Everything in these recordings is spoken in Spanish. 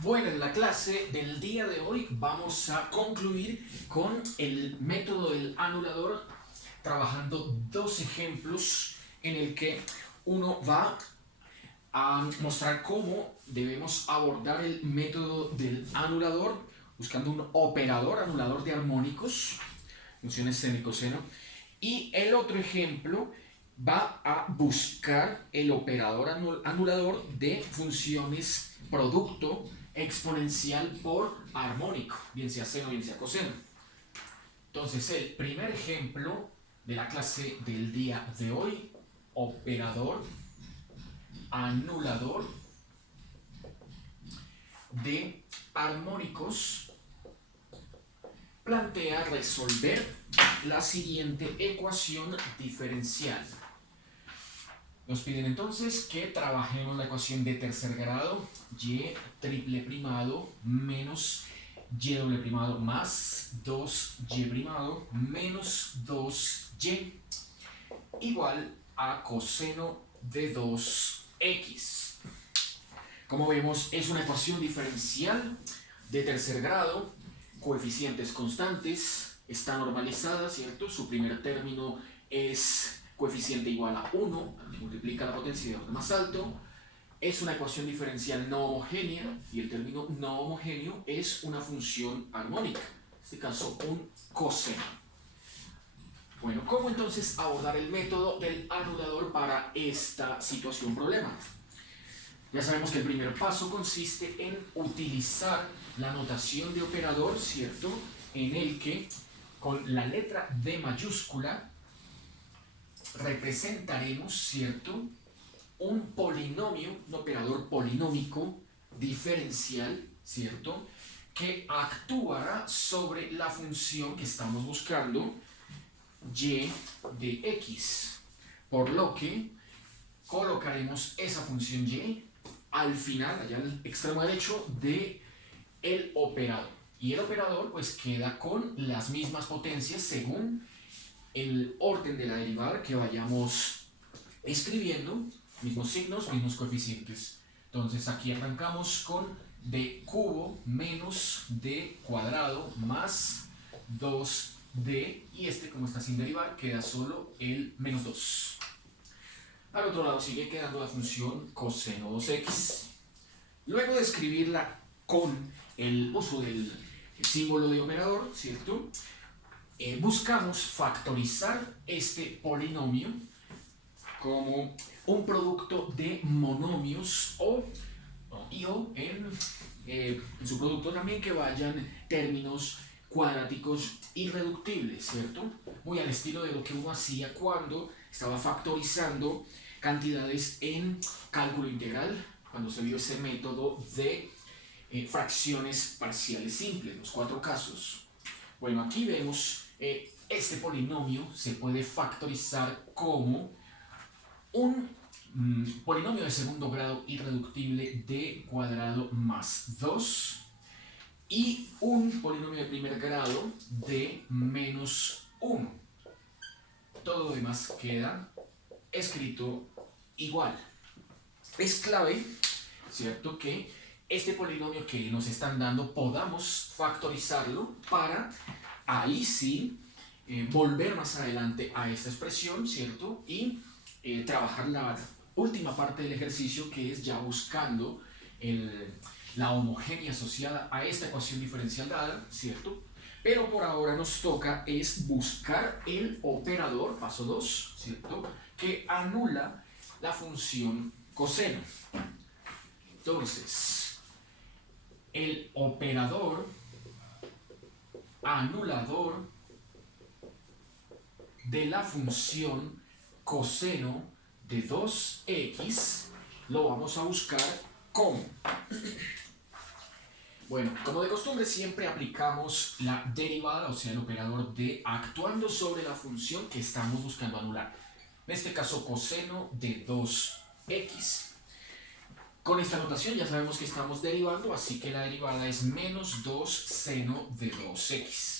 Bueno, en la clase del día de hoy vamos a concluir con el método del anulador, trabajando dos ejemplos en el que uno va a mostrar cómo debemos abordar el método del anulador buscando un operador anulador de armónicos, funciones seno y coseno, y el otro ejemplo va a buscar el operador anulador de funciones producto exponencial por armónico, bien sea seno, bien sea coseno. Entonces, el primer ejemplo de la clase del día de hoy, operador anulador de armónicos, plantea resolver la siguiente ecuación diferencial. Nos piden entonces que trabajemos la ecuación de tercer grado, y triple primado menos y doble primado más 2y primado menos 2y igual a coseno de 2x. Como vemos, es una ecuación diferencial de tercer grado, coeficientes constantes, está normalizada, ¿cierto? Su primer término es coeficiente igual a 1, multiplica la potencia de orden más alto. Es una ecuación diferencial no homogénea y el término no homogéneo es una función armónica, en este caso un coseno. Bueno, ¿cómo entonces abordar el método del anulador para esta situación problema? Ya sabemos que el primer paso consiste en utilizar la notación de operador, ¿cierto? En el que con la letra D mayúscula representaremos, ¿cierto?, un polinomio, un operador polinómico diferencial, ¿cierto?, que actuará sobre la función que estamos buscando, y de x, por lo que colocaremos esa función y al final, allá al extremo derecho de el operador. Y el operador pues queda con las mismas potencias según el orden de la derivada que vayamos escribiendo, mismos signos, mismos coeficientes. Entonces aquí arrancamos con d cubo menos d cuadrado más 2d, y este, como está sin derivar, queda solo el menos 2. Al otro lado sigue quedando la función coseno 2x. Luego de escribirla con el uso del símbolo de operador, ¿cierto?, buscamos factorizar este polinomio como un producto de monomios o en su producto también que vayan términos cuadráticos irreductibles, ¿cierto? Muy al estilo de lo que uno hacía cuando estaba factorizando cantidades en cálculo integral, cuando se vio ese método de fracciones parciales simples, los 4 casos. Bueno, aquí vemos este polinomio se puede factorizar como un polinomio de segundo grado irreductible d cuadrado más 2 y un polinomio de primer grado de menos 1. Todo lo demás queda escrito igual. Es clave, ¿cierto?, que este polinomio que nos están dando podamos factorizarlo para ahí sí volver más adelante a esta expresión, ¿cierto?, y trabajar la última parte del ejercicio, que es ya buscando la homogénea asociada a esta ecuación diferencial dada, ¿cierto? Pero por ahora nos toca es buscar el operador, paso 2, ¿cierto?, que anula la función coseno. Entonces, el operador anulador de la función coseno de 2x lo vamos a buscar como. Bueno, como de costumbre siempre aplicamos la derivada, o sea el operador de actuando sobre la función que estamos buscando anular. En este caso coseno de 2x. Con esta notación ya sabemos que estamos derivando, así que la derivada es menos 2 seno de 2x.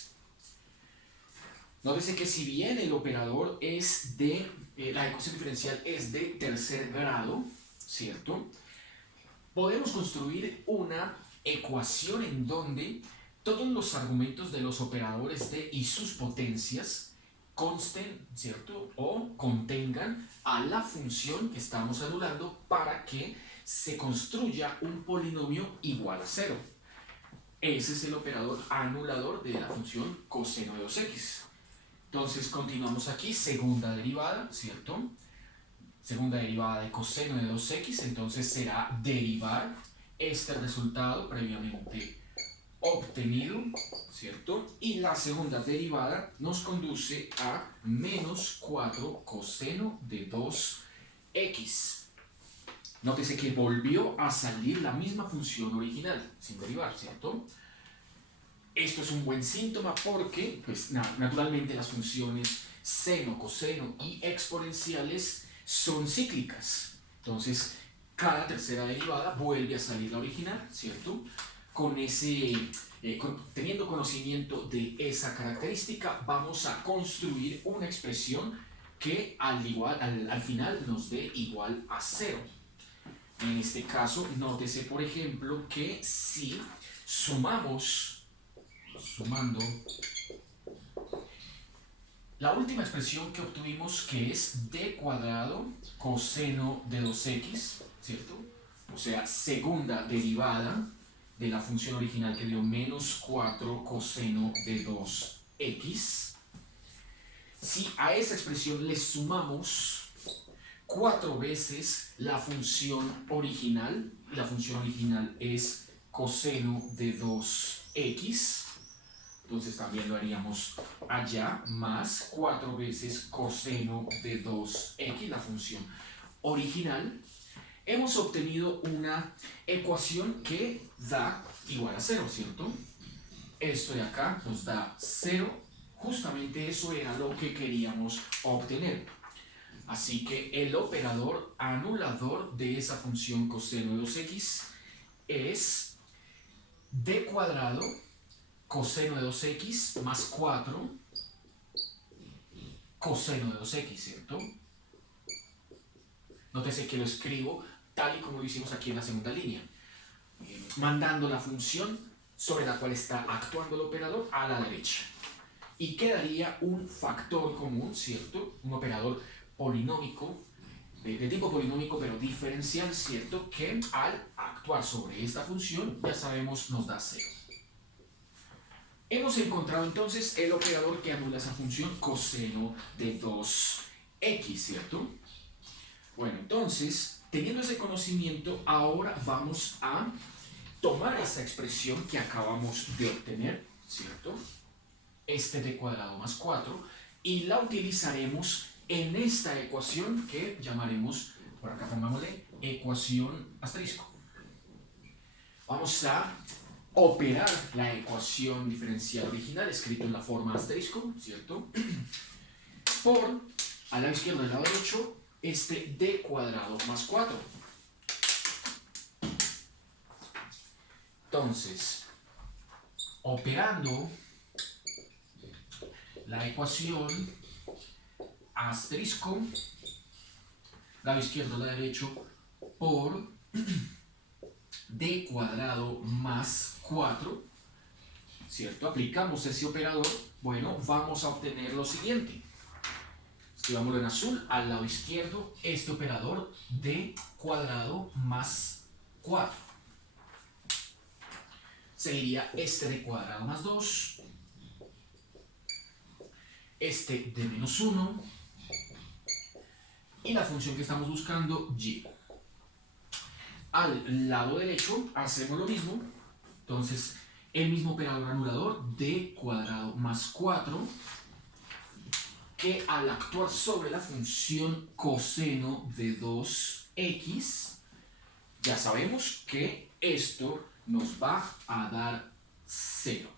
Nótese que si bien el operador es de, la ecuación diferencial es de tercer grado, ¿cierto?, podemos construir una ecuación en donde todos los argumentos de los operadores de y sus potencias consten, ¿cierto? O contengan a la función que estamos anulando para que se construya un polinomio igual a 0. Ese es el operador anulador de la función coseno de 2x. Entonces continuamos aquí, segunda derivada, ¿cierto? Segunda derivada de coseno de 2x, entonces será derivar este resultado previamente obtenido, ¿cierto? Y la segunda derivada nos conduce a menos 4 coseno de 2x. Nótese que volvió a salir la misma función original, sin derivar, ¿cierto? Esto es un buen síntoma porque, pues, naturalmente las funciones seno, coseno y exponenciales son cíclicas. Entonces, cada tercera derivada vuelve a salir la original, ¿cierto? Teniendo conocimiento de esa característica, vamos a construir una expresión que al final nos dé igual a 0. En este caso, nótese por ejemplo que si sumando la última expresión que obtuvimos, que es d cuadrado coseno de 2x, ¿cierto? O sea, segunda derivada de la función original que dio menos 4 coseno de 2x. Si a esa expresión le sumamos 4 veces la función original, y la función original es coseno de 2x, entonces también lo haríamos allá, más 4 veces coseno de 2x, la función original. Hemos obtenido una ecuación que da igual a 0, ¿cierto? Esto de acá nos da 0, justamente eso era lo que queríamos obtener. Así que el operador anulador de esa función coseno de 2x es d cuadrado coseno de 2x más 4 coseno de 2x, ¿cierto? Nótese que lo escribo tal y como lo hicimos aquí en la segunda línea, mandando la función sobre la cual está actuando el operador a la derecha. Y quedaría un factor común, ¿cierto? Un operador polinómico, de tipo polinómico pero diferencial, ¿cierto? Que al actuar sobre esta función, ya sabemos, nos da 0. Hemos encontrado entonces el operador que anula esa función coseno de 2x, ¿cierto? Bueno, entonces, teniendo ese conocimiento, ahora vamos a tomar esa expresión que acabamos de obtener, ¿cierto? Este d cuadrado más 4, y la utilizaremos en esta ecuación que llamaremos, por acá pongámosle, ecuación asterisco. Vamos a operar la ecuación diferencial original, escrito en la forma asterisco, ¿cierto? Por, al lado izquierdo y al lado derecho, este d cuadrado más 4. Entonces, operando la ecuación asterisco, lado izquierdo, lado derecho, por d cuadrado más 4, ¿cierto? Aplicamos ese operador, bueno, vamos a obtener lo siguiente. Escribámoslo en azul, al lado izquierdo, este operador d cuadrado más 4. Seguiría este d cuadrado más 2, este d menos 1, y la función que estamos buscando, y. Al lado derecho hacemos lo mismo, entonces el mismo operador anulador, d cuadrado más 4, que al actuar sobre la función coseno de 2x, ya sabemos que esto nos va a dar 0.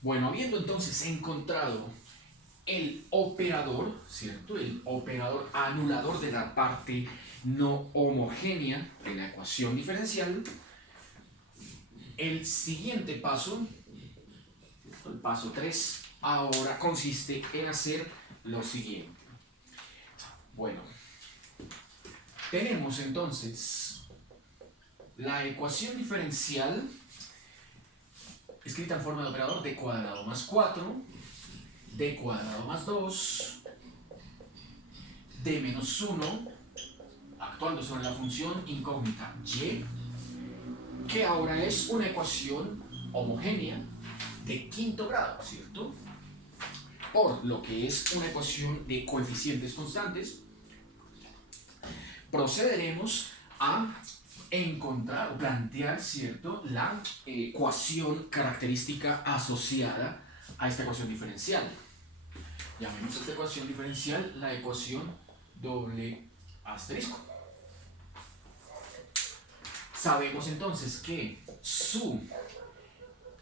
Bueno, habiendo entonces encontrado el operador, ¿cierto? El operador anulador de la parte no homogénea de la ecuación diferencial, el siguiente paso, el paso 3, ahora consiste en hacer lo siguiente. Bueno, Tenemos entonces la ecuación diferencial escrita en forma de operador d cuadrado más 4, d cuadrado más 2, d menos 1, actuando sobre la función incógnita y, que ahora es una ecuación homogénea de quinto grado, ¿cierto? Por lo que es una ecuación de coeficientes constantes, procederemos a encontrar o plantear, ¿cierto?, la ecuación característica asociada a esta ecuación diferencial. Llamemos a esta ecuación diferencial la ecuación doble asterisco. Sabemos entonces que su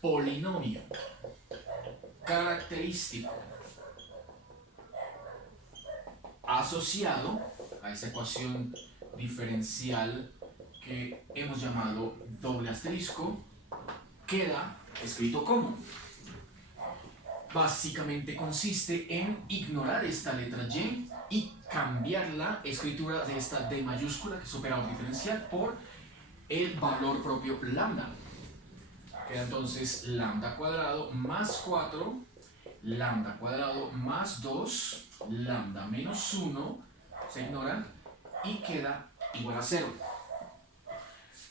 polinomio característico asociado a esta ecuación diferencial que hemos llamado doble asterisco queda escrito como. Básicamente consiste en ignorar esta letra y cambiar la escritura de esta D mayúscula, que es operador diferencial, por el valor propio lambda. Queda entonces lambda cuadrado más 4, lambda cuadrado más 2, lambda menos 1, se ignora, y queda igual a 0.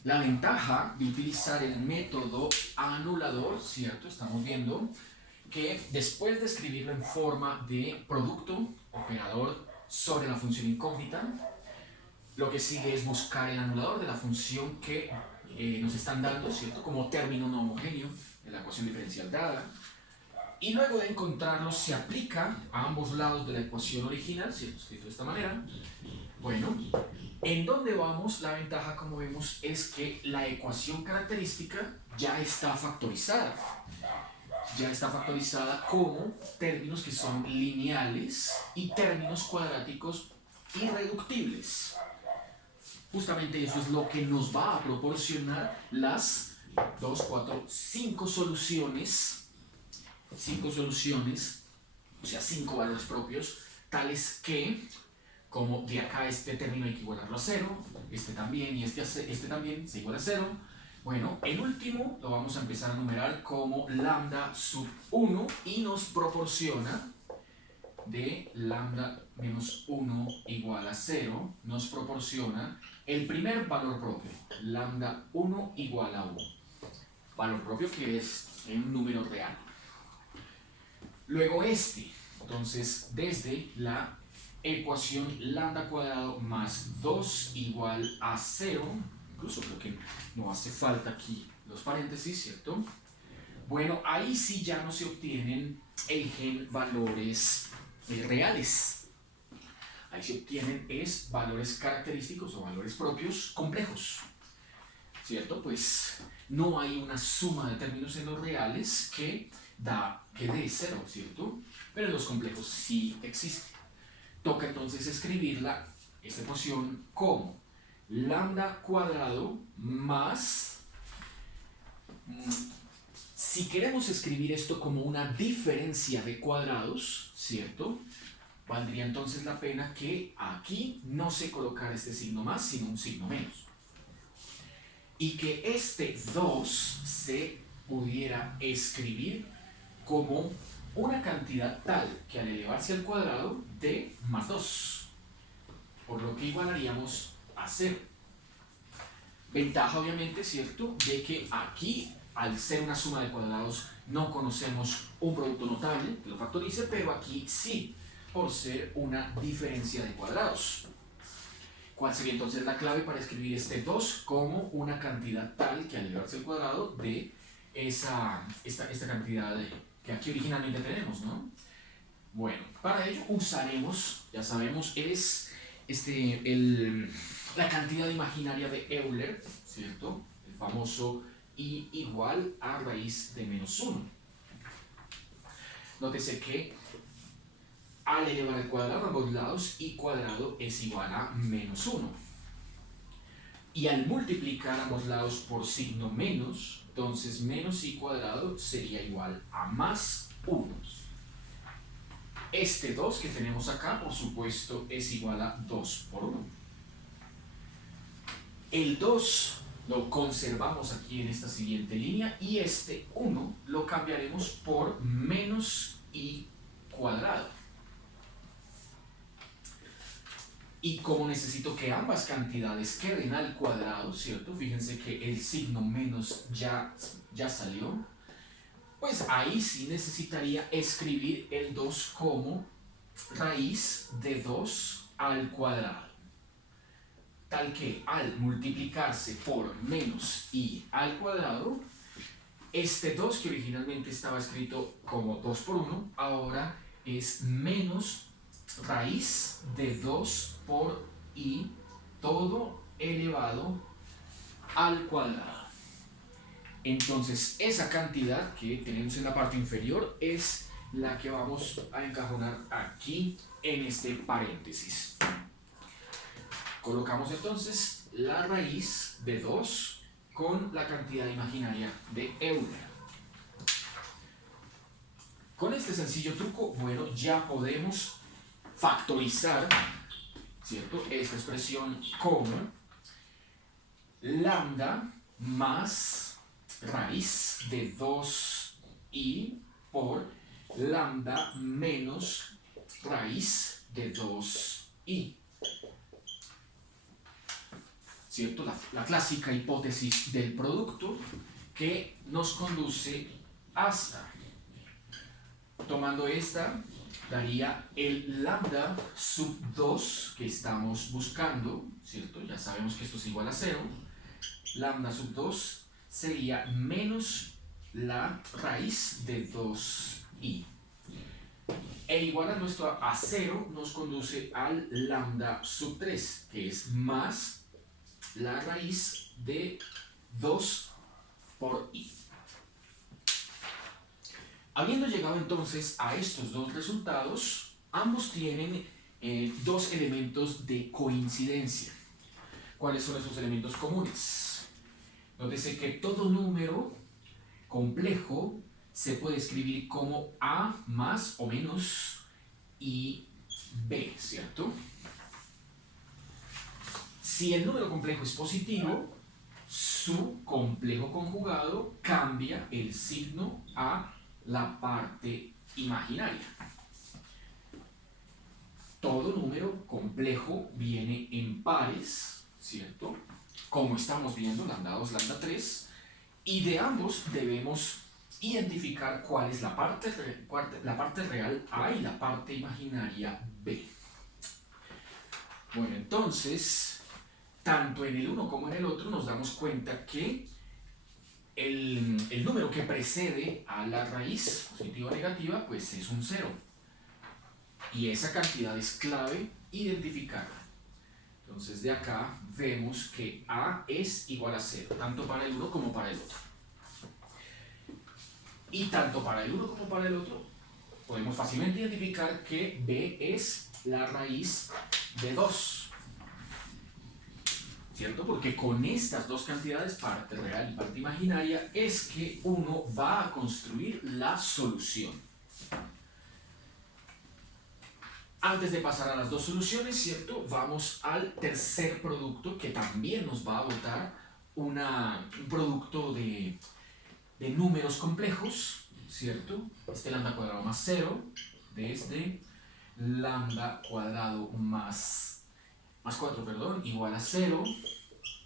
La ventaja de utilizar el método anulador, ¿cierto? Estamos viendo que después de escribirlo en forma de producto operador sobre la función incógnita, lo que sigue es buscar el anulador de la función que nos están dando, ¿cierto?, como término no homogéneo de la ecuación diferencial dada, y luego de encontrarlo se aplica a ambos lados de la ecuación original, ¿cierto?, escrito de esta manera. Bueno, ¿en dónde vamos? La ventaja, como vemos, es que la ecuación característica ya está factorizada. Ya está factorizada como términos que son lineales y términos cuadráticos irreductibles. Justamente eso es lo que nos va a proporcionar las 2, 4, 5 soluciones, o sea, 5 valores propios, tales que, como de acá este término hay que igualarlo a 0, este también y este también se iguala a 0. Bueno, el último lo vamos a empezar a numerar como lambda sub 1 y nos proporciona de lambda menos 1 igual a 0, nos proporciona el primer valor propio, lambda 1 igual a 1. Valor propio que es un número real. Luego entonces desde la ecuación lambda cuadrado más 2 igual a 0, incluso creo que no hace falta aquí los paréntesis, ¿cierto? Bueno, ahí sí ya no se obtienen valores reales. Ahí se obtienen valores característicos o valores propios complejos, ¿cierto? Pues no hay una suma de términos en los reales que dé 0, ¿cierto? Pero en los complejos sí existe. Toca entonces escribirla, esta ecuación, como lambda cuadrado más, si queremos escribir esto como una diferencia de cuadrados, ¿cierto?, valdría entonces la pena que aquí no se colocara este signo más, sino un signo menos. Y que este 2 se pudiera escribir como una cantidad tal que al elevarse al cuadrado d más 2, por lo que igualaríamos a 0. Ventaja, obviamente, ¿cierto?, de que aquí, al ser una suma de cuadrados, no conocemos un producto notable que lo factorice, pero aquí sí, por ser una diferencia de cuadrados. ¿Cuál sería entonces la clave para escribir este 2 como una cantidad tal que al elevarse al cuadrado de esta cantidad que aquí originalmente tenemos, ¿no? Bueno, para ello usaremos, ya sabemos, es la cantidad imaginaria de Euler, ¿cierto? El famoso I igual a raíz de menos 1. Nótese que al elevar al cuadrado a ambos lados, I cuadrado es igual a menos 1. Y al multiplicar ambos lados por signo menos, entonces menos I cuadrado sería igual a más 1. Este 2 que tenemos acá, por supuesto, es igual a 2 por 1. El 2 lo conservamos aquí en esta siguiente línea y este 1 lo cambiaremos por menos i cuadrado. Y como necesito que ambas cantidades queden al cuadrado, ¿cierto? Fíjense que el signo menos ya salió. Pues ahí sí necesitaría escribir el 2 como raíz de 2 al cuadrado. Tal que al multiplicarse por menos i al cuadrado, este 2 que originalmente estaba escrito como 2 por 1, ahora es menos raíz de 2 por i todo elevado al cuadrado. Entonces esa cantidad que tenemos en la parte inferior es la que vamos a encajonar aquí en este paréntesis. Colocamos entonces la raíz de 2 con la cantidad imaginaria de Euler. Con este sencillo truco, bueno, ya podemos factorizar, ¿cierto?, esta expresión como lambda más raíz de 2i por lambda menos raíz de 2i. ¿Cierto? La clásica hipótesis del producto que nos conduce hasta, tomando esta, daría el lambda sub 2 que estamos buscando, ¿cierto? Ya sabemos que esto es igual a 0. Lambda sub 2 sería menos la raíz de 2i. E igual a nuestro a 0 nos conduce al lambda sub 3, que es más la raíz de 2 por i. Habiendo llegado entonces a estos dos resultados, ambos tienen dos elementos de coincidencia. ¿Cuáles son esos elementos comunes? Nótese que todo número complejo se puede escribir como a más o menos ib, ¿cierto? Si el número complejo es positivo, su complejo conjugado cambia el signo a la parte imaginaria. Todo número complejo viene en pares, ¿cierto? Como estamos viendo, lambda 2, lambda 3, y de ambos debemos identificar cuál es la parte real A y la parte imaginaria B. Bueno, entonces, tanto en el uno como en el otro nos damos cuenta que el número que precede a la raíz positiva o negativa pues es un 0. Y esa cantidad es clave identificarla. Entonces de acá vemos que A es igual a 0, tanto para el uno como para el otro. Y tanto para el uno como para el otro podemos fácilmente identificar que B es la raíz de 2. ¿Cierto? Porque con estas dos cantidades, parte real y parte imaginaria, es que uno va a construir la solución. Antes de pasar a las dos soluciones, ¿cierto?, vamos al tercer producto que también nos va a botar un producto de números complejos, ¿cierto? Este lambda cuadrado más 0 desde lambda cuadrado más 4, perdón, igual a 0,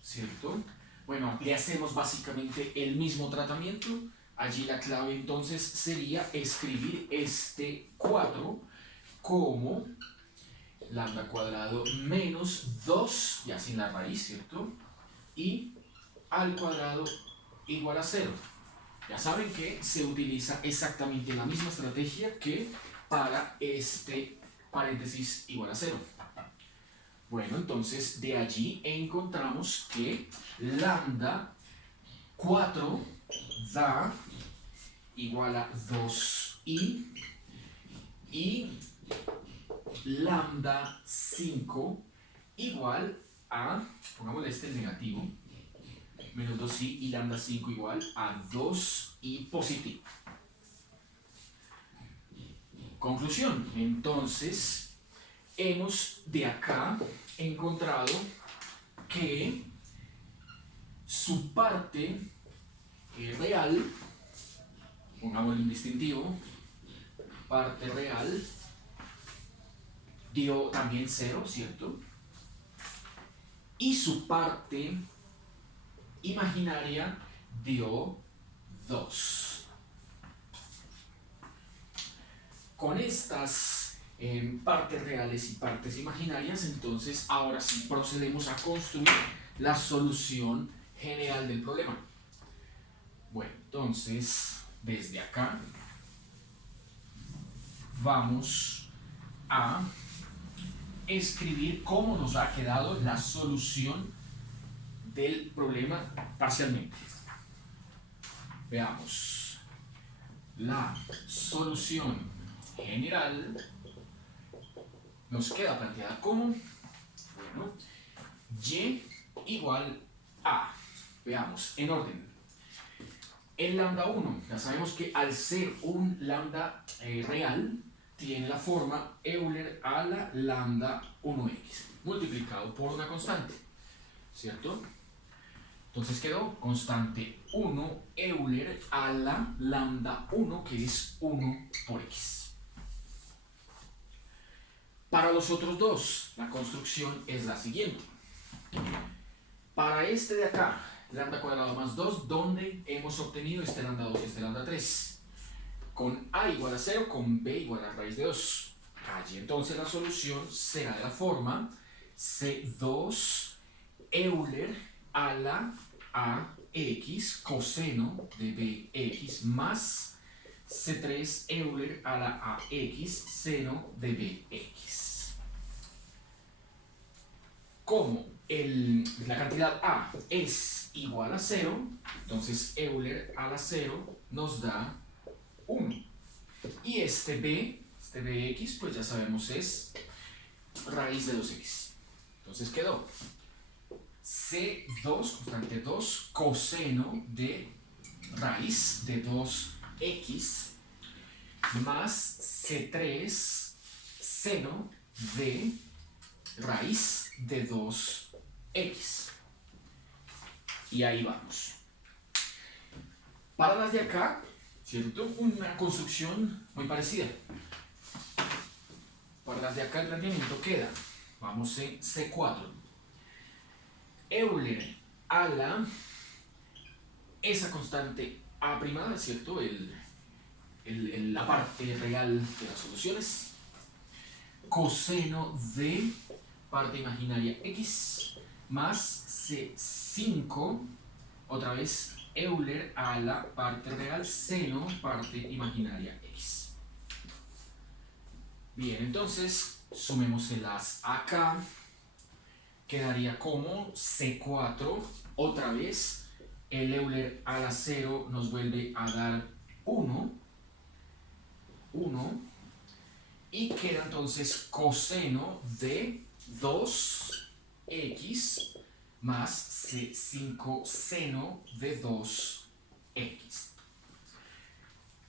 ¿cierto? Bueno, le hacemos básicamente el mismo tratamiento. Allí la clave entonces sería escribir este 4 como lambda cuadrado menos 2, ya sin la raíz, ¿cierto? Y al cuadrado igual a 0. Ya saben que se utiliza exactamente la misma estrategia que para este paréntesis igual a 0. Bueno, entonces de allí encontramos que lambda 4 da igual a 2i y lambda 5 igual a, pongámosle este negativo, menos 2i y lambda 5 igual a 2i positivo. Conclusión, entonces hemos de acá encontrado que su parte real, pongámosle un distintivo, parte real, dio también 0, ¿cierto? Y su parte imaginaria dio 2. Con estas partes reales y partes imaginarias, entonces ahora sí procedemos a construir la solución general del problema. Bueno, entonces desde acá vamos a escribir cómo nos ha quedado la solución del problema parcialmente. Veamos. La solución general nos queda planteada como, bueno, y igual a. Veamos, en orden. El lambda 1, ya sabemos que al ser un lambda real, tiene la forma Euler a la lambda 1x, multiplicado por una constante, ¿cierto? Entonces quedó constante 1 Euler a la lambda 1, que es 1 por x. Para los otros dos, la construcción es la siguiente. Para este de acá, lambda cuadrado más 2, ¿dónde hemos obtenido este lambda 2 y este lambda 3? Con a igual a 0, con b igual a raíz de 2. Allí entonces la solución será de la forma C2 Euler a la ax coseno de bx más C3 Euler a la ax seno de bx. Como la cantidad a es igual a 0, entonces Euler a la 0 nos da 1. Y este bx, pues ya sabemos es raíz de 2x. Entonces quedó C2, constante 2, coseno de raíz de 2x más C3 seno de raíz de 2x. Y ahí vamos. Para las de acá, ¿cierto? Una construcción muy parecida. Para las de acá el planteamiento queda, vamos en C4. Euler a la, esa constante A', ¿cierto? La parte real de las soluciones. Coseno de parte imaginaria x más C5, otra vez Euler a la parte real seno parte imaginaria x. Bien, entonces sumémoselas acá. Quedaría como C4, otra vez el Euler a la 0 nos vuelve a dar 1, y queda entonces coseno de 2x más C5 seno de 2x.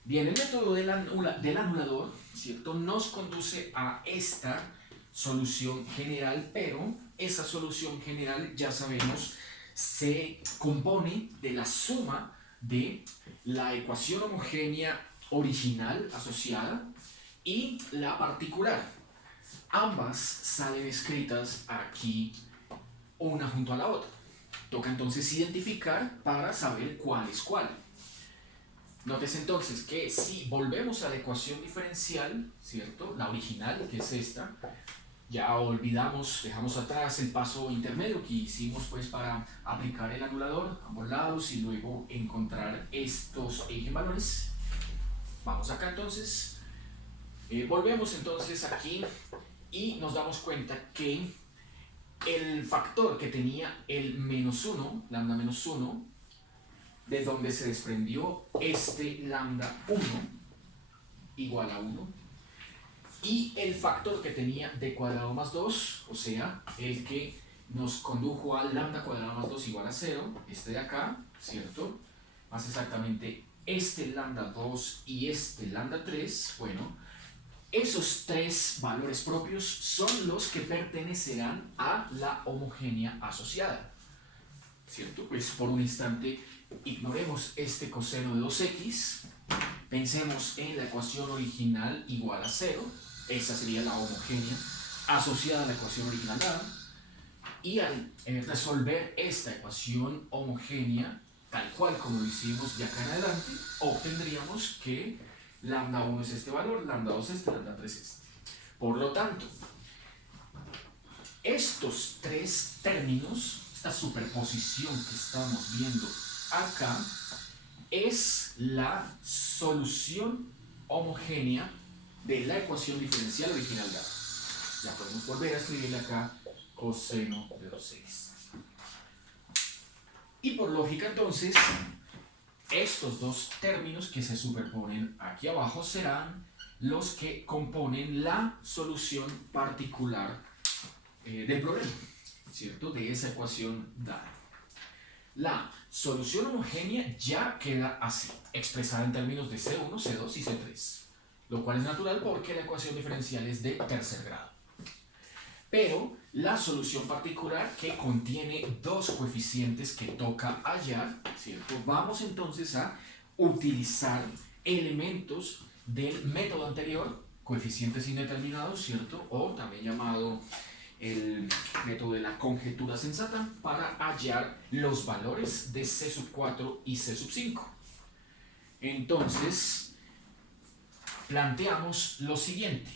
Bien, el método del anulador, ¿cierto?, nos conduce a esta solución general, pero esa solución general, ya sabemos, se compone de la suma de la ecuación homogénea original asociada y la particular. Ambas salen escritas aquí una junto a la otra. Toca entonces identificar para saber cuál es cuál. Notes entonces que si volvemos a la ecuación diferencial, ¿cierto?, la original, que es esta, ya olvidamos, dejamos atrás el paso intermedio que hicimos pues para aplicar el anulador a ambos lados y luego encontrar estos eigenvalores. Vamos acá entonces, volvemos entonces aquí y nos damos cuenta que el factor que tenía el menos 1, lambda menos 1, de donde se desprendió este lambda 1 igual a 1, y el factor que tenía d cuadrado más 2, o sea, el que nos condujo al lambda cuadrado más 2 igual a 0, este de acá, ¿cierto? Más exactamente este lambda 2 y este lambda 3, bueno, esos tres valores propios son los que pertenecerán a la homogénea asociada. ¿cierto? Pues por un instante ignoremos este coseno de 2x, pensemos en la ecuación original igual a 0, esa sería la homogénea asociada a la ecuación original dada, y al resolver esta ecuación homogénea, tal cual como lo hicimos de acá en adelante, obtendríamos que lambda 1 es este valor, lambda 2 es este, lambda 3 es este. Por lo tanto, estos tres términos, esta superposición que estamos viendo acá, es la solución homogénea de la ecuación diferencial original dada. Ya podemos volver a escribirle acá coseno de 2x. Y por lógica entonces, estos dos términos que se superponen aquí abajo serán los que componen la solución particular del problema, ¿cierto? De esa ecuación dada. La solución homogénea ya queda así, expresada en términos de C1, C2 y C3, lo cual es natural porque la ecuación diferencial es de tercer grado. Pero la solución particular que contiene dos coeficientes que toca hallar, ¿cierto? Vamos entonces a utilizar elementos del método anterior, coeficientes indeterminados, ¿cierto? O también llamado el método de la conjetura sensata, para hallar los valores de C4 y C5. Entonces, planteamos lo siguiente.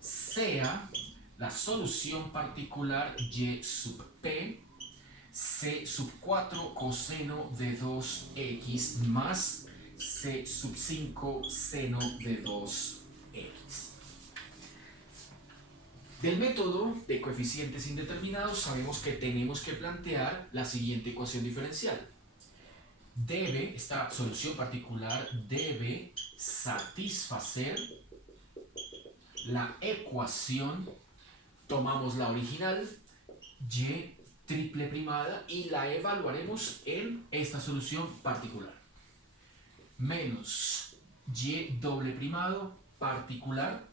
Sea la solución particular y sub p, C4 coseno de 2x más C5 seno de 2x. Del método de coeficientes indeterminados sabemos que tenemos que plantear la siguiente ecuación diferencial. Esta solución particular debe satisfacer la ecuación, tomamos la original, y triple primada, y la evaluaremos en esta solución particular. Menos y doble primado particular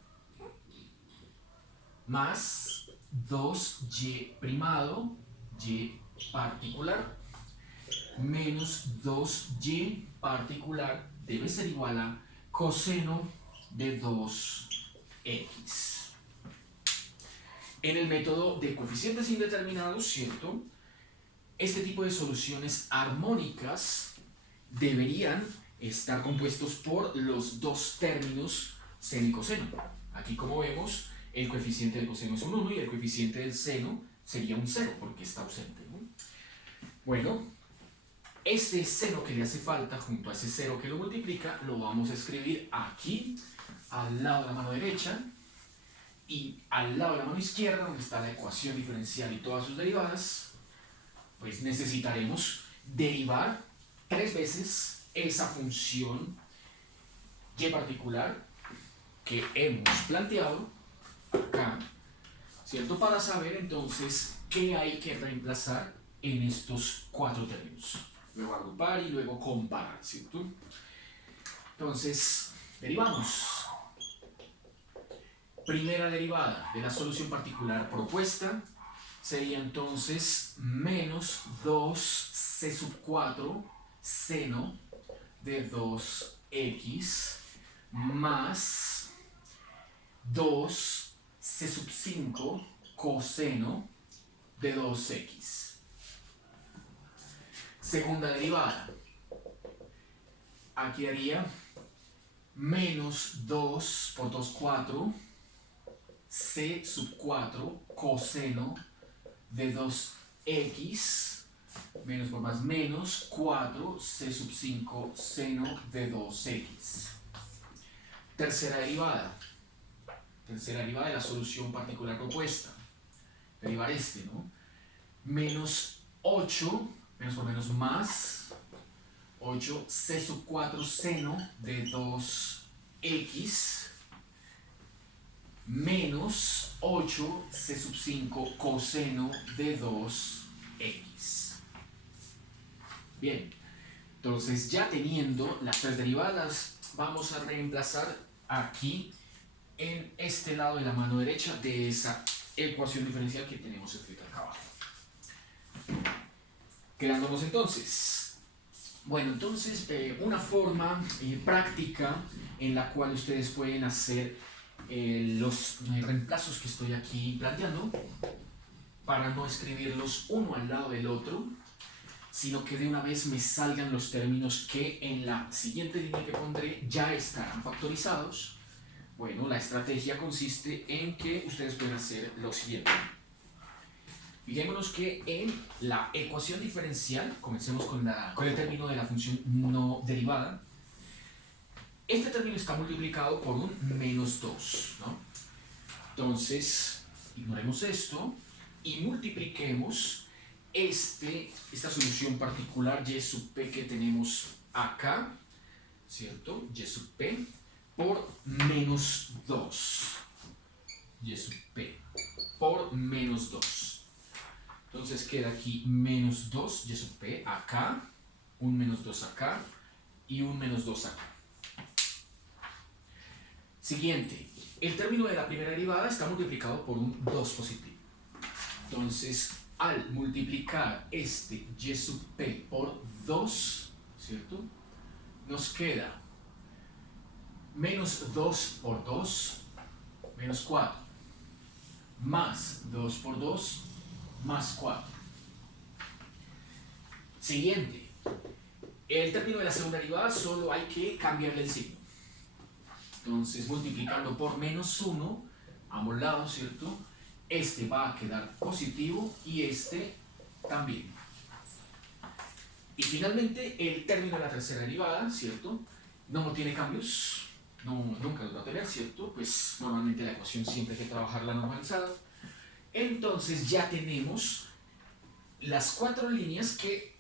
más 2y primado y particular menos 2y particular debe ser igual a coseno de 2x. En el método de coeficientes indeterminados, ¿cierto? Este tipo de soluciones armónicas deberían estar compuestos por los dos términos seno y coseno. Aquí, como vemos, el coeficiente del coseno es un 1 y el coeficiente del seno sería un 0 porque está ausente, ¿no? Bueno, este seno que le hace falta junto a ese 0 que lo multiplica lo vamos a escribir aquí al lado de la mano derecha, y al lado de la mano izquierda, donde está la ecuación diferencial y todas sus derivadas, pues necesitaremos derivar 3 veces esa función y particular que hemos planteado acá, ¿cierto? Para saber entonces qué hay que reemplazar en estos 4 términos. Luego agrupar y luego comparar, ¿cierto? Entonces, derivamos. Primera derivada de la solución particular propuesta sería entonces menos 2c4 seno de 2x más 2c5 coseno de 2x. Segunda derivada. Aquí haría menos 2 por 2, 4, c4 coseno de 2x, menos por más menos, 4 c5 seno de 2x. Tercera derivada de la solución particular propuesta. Derivar ¿no? Menos 8, menos por menos más, 8 c4 seno de 2x, menos 8 c5 coseno de 2x. Bien, entonces ya teniendo las 3 derivadas, vamos a reemplazar aquí en este lado de la mano derecha de esa ecuación diferencial que tenemos escrita acá abajo. Quedándonos entonces. Bueno, entonces una forma práctica en la cual ustedes pueden hacer los reemplazos que estoy aquí planteando para no escribirlos uno al lado del otro, sino que de una vez me salgan los términos que en la siguiente línea que pondré ya estarán factorizados. Bueno, la estrategia consiste en que ustedes pueden hacer lo siguiente. Fijémonos que en la ecuación diferencial, comencemos con el término de la función no derivada, este término está multiplicado por un menos 2, ¿no? Entonces, ignoremos esto y multipliquemos esta solución particular y sub p que tenemos acá, ¿cierto? Y sub p por menos 2. Y sub p por menos 2. Entonces queda aquí menos 2 y sub p acá, un menos 2 acá y un menos 2 acá. Siguiente, el término de la primera derivada está multiplicado por un 2 positivo. Entonces, al multiplicar este y sub p por 2, ¿cierto? Nos queda menos 2 por 2, menos 4, más 2 por 2, más 4. Siguiente, el término de la segunda derivada solo hay que cambiarle el signo. Entonces, multiplicando por menos 1, a ambos lados, ¿cierto? Este va a quedar positivo y este también. Y finalmente, el término de la tercera derivada, ¿cierto? No tiene cambios, nunca los va a tener, ¿cierto? Pues normalmente la ecuación siempre hay que trabajarla normalizada. Entonces ya tenemos las 4 líneas que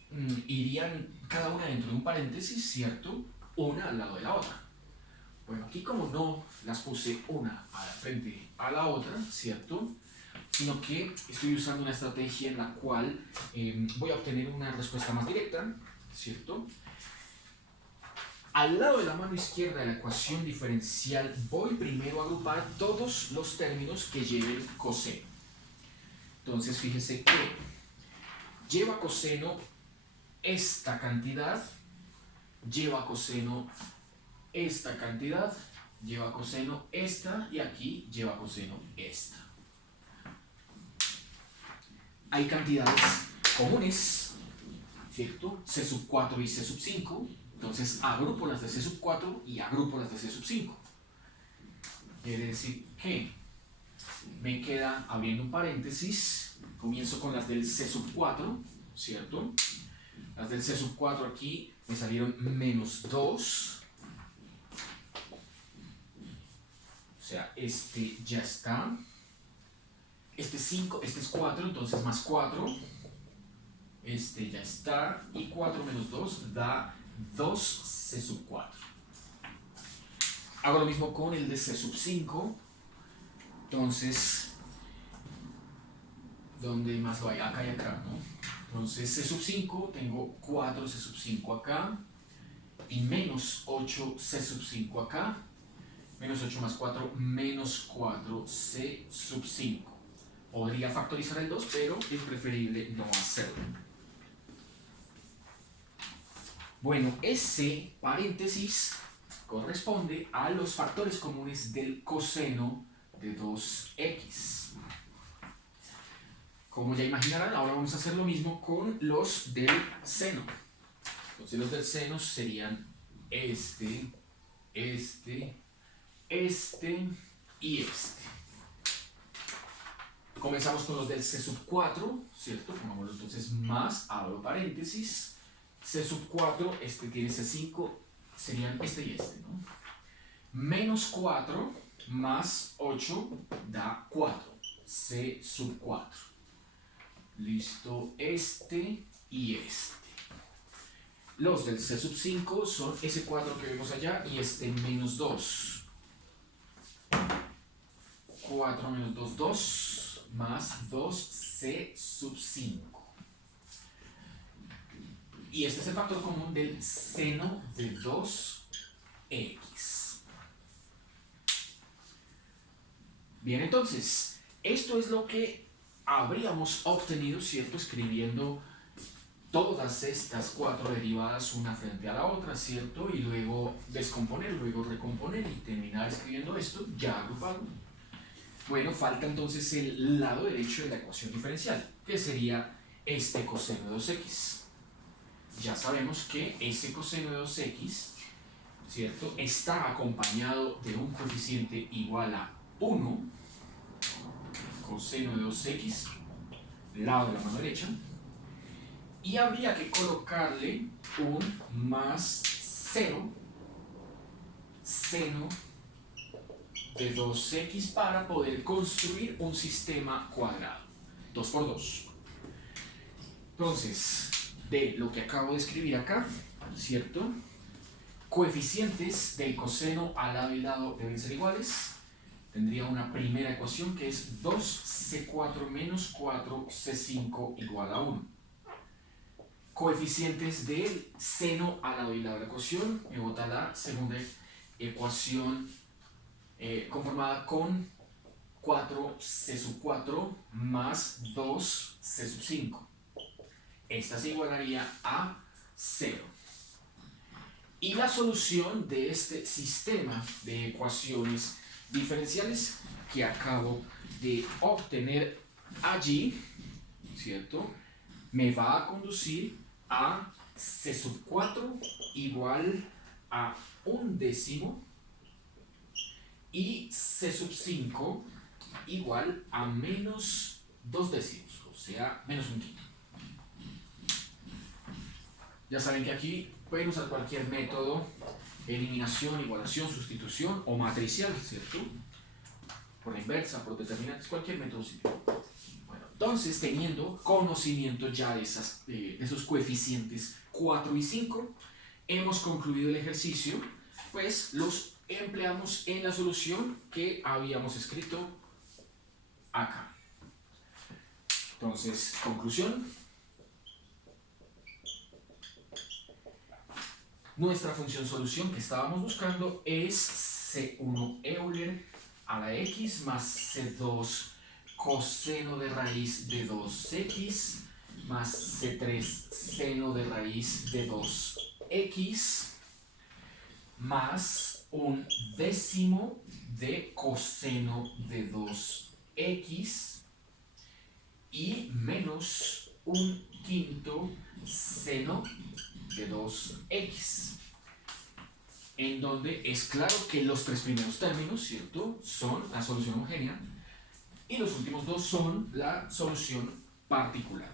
irían cada una dentro de un paréntesis, ¿cierto? Una al lado de la otra. Bueno, aquí como no las puse una a la frente a la otra, ¿cierto? Sino que estoy usando una estrategia en la cual voy a obtener una respuesta más directa, ¿cierto? Al lado de la mano izquierda de la ecuación diferencial voy primero a agrupar todos los términos que lleven coseno. Entonces fíjese que lleva coseno esta cantidad, lleva coseno esta cantidad, lleva coseno esta y aquí lleva coseno esta. Hay cantidades comunes, ¿cierto? C sub 4 y C sub 5, entonces agrupo las de C sub 4 y agrupo las de C sub 5. Quiere decir que me queda abriendo un paréntesis, comienzo con las del C sub 4, ¿cierto? Las del C sub 4 aquí me salieron menos 2. O sea, este ya está. Este 5, este es 4, entonces más 4. Este ya está. Y 4 menos 2 da 2C sub 4. Hago lo mismo con el de C sub 5. Entonces, ¿dónde más lo hay? Acá y acá, ¿no? Entonces, C sub 5, tengo 4C sub 5 acá. Y menos 8C sub 5 acá. Menos 8 más 4, menos 4C sub 5. Podría factorizar el 2, pero es preferible no hacerlo. Bueno, ese paréntesis corresponde a los factores comunes del coseno de 2x. Como ya imaginarán, ahora vamos a hacer lo mismo con los del seno. Entonces los del seno serían este y este. Comenzamos con los del C sub 4, ¿cierto? Pongámoslo entonces más, abro paréntesis. C sub 4, este tiene C5, serían este y este, ¿no? Menos 4 más 8 da 4, C sub 4. Listo, este y este. Los del C sub 5 son ese 4 que vemos allá y este menos 2. 4 menos 2, 2, más 2C sub 5. Y este es el factor común del seno de 2x. Bien, entonces, esto es lo que habríamos obtenido, ¿cierto? Escribiendo todas estas cuatro derivadas una frente a la otra, ¿cierto? Y luego descomponer, luego recomponer y terminar escribiendo esto ya agrupado. Bueno, falta entonces el lado derecho de la ecuación diferencial, que sería este coseno de 2x. Ya sabemos que ese coseno de 2x, ¿cierto?, está acompañado de un coeficiente igual a 1, coseno de 2x, lado de la mano derecha, y habría que colocarle un más 0, seno de 2x para poder construir un sistema cuadrado, 2 por 2. Entonces, de lo que acabo de escribir acá, ¿cierto?, coeficientes del coseno al lado y lado deben ser iguales. Tendría una primera ecuación que es 2c4 menos 4c5 igual a 1. Coeficientes del seno al lado y lado de la ecuación, me bota la segunda ecuación conformada con 4c4 más 2c5. Esta se igualaría a 0. Y la solución de este sistema de ecuaciones diferenciales que acabo de obtener allí, ¿cierto?, me va a conducir a c4 igual a 1/10 y c5 igual a menos 2/10, o sea, menos 1/5. Ya saben que aquí pueden usar cualquier método, eliminación, igualación, sustitución o matricial, ¿cierto? Por la inversa, por determinantes, cualquier método sirve. Bueno, entonces, teniendo conocimiento ya de esos coeficientes 4 y 5, hemos concluido el ejercicio, pues los empleamos en la solución que habíamos escrito acá. Entonces, conclusión. Nuestra función solución que estábamos buscando es C1 Euler a la x más C2 coseno de raíz de 2x más C3 seno de raíz de 2x más 1/10 de coseno de 2x y menos 1/5 seno de 2x, en donde es claro que los tres primeros términos, ¿cierto?, son la solución homogénea y los últimos dos son la solución particular.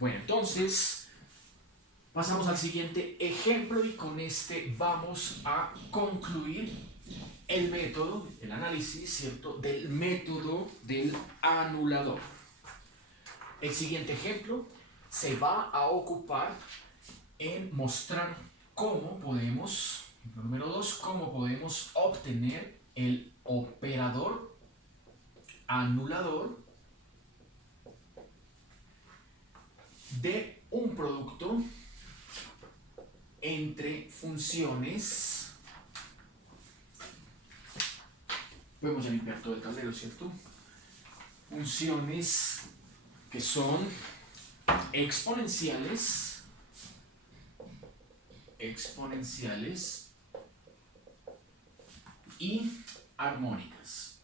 Bueno, entonces pasamos al siguiente ejemplo y con este vamos a concluir el método, el análisis, ¿cierto?, del método del anulador. El siguiente ejemplo se va a ocupar en mostrar cómo podemos, número 2, cómo podemos obtener el operador anulador de un producto entre funciones. Podemos ya limpiar todo el tablero, ¿cierto? Funciones que son exponenciales y armónicas.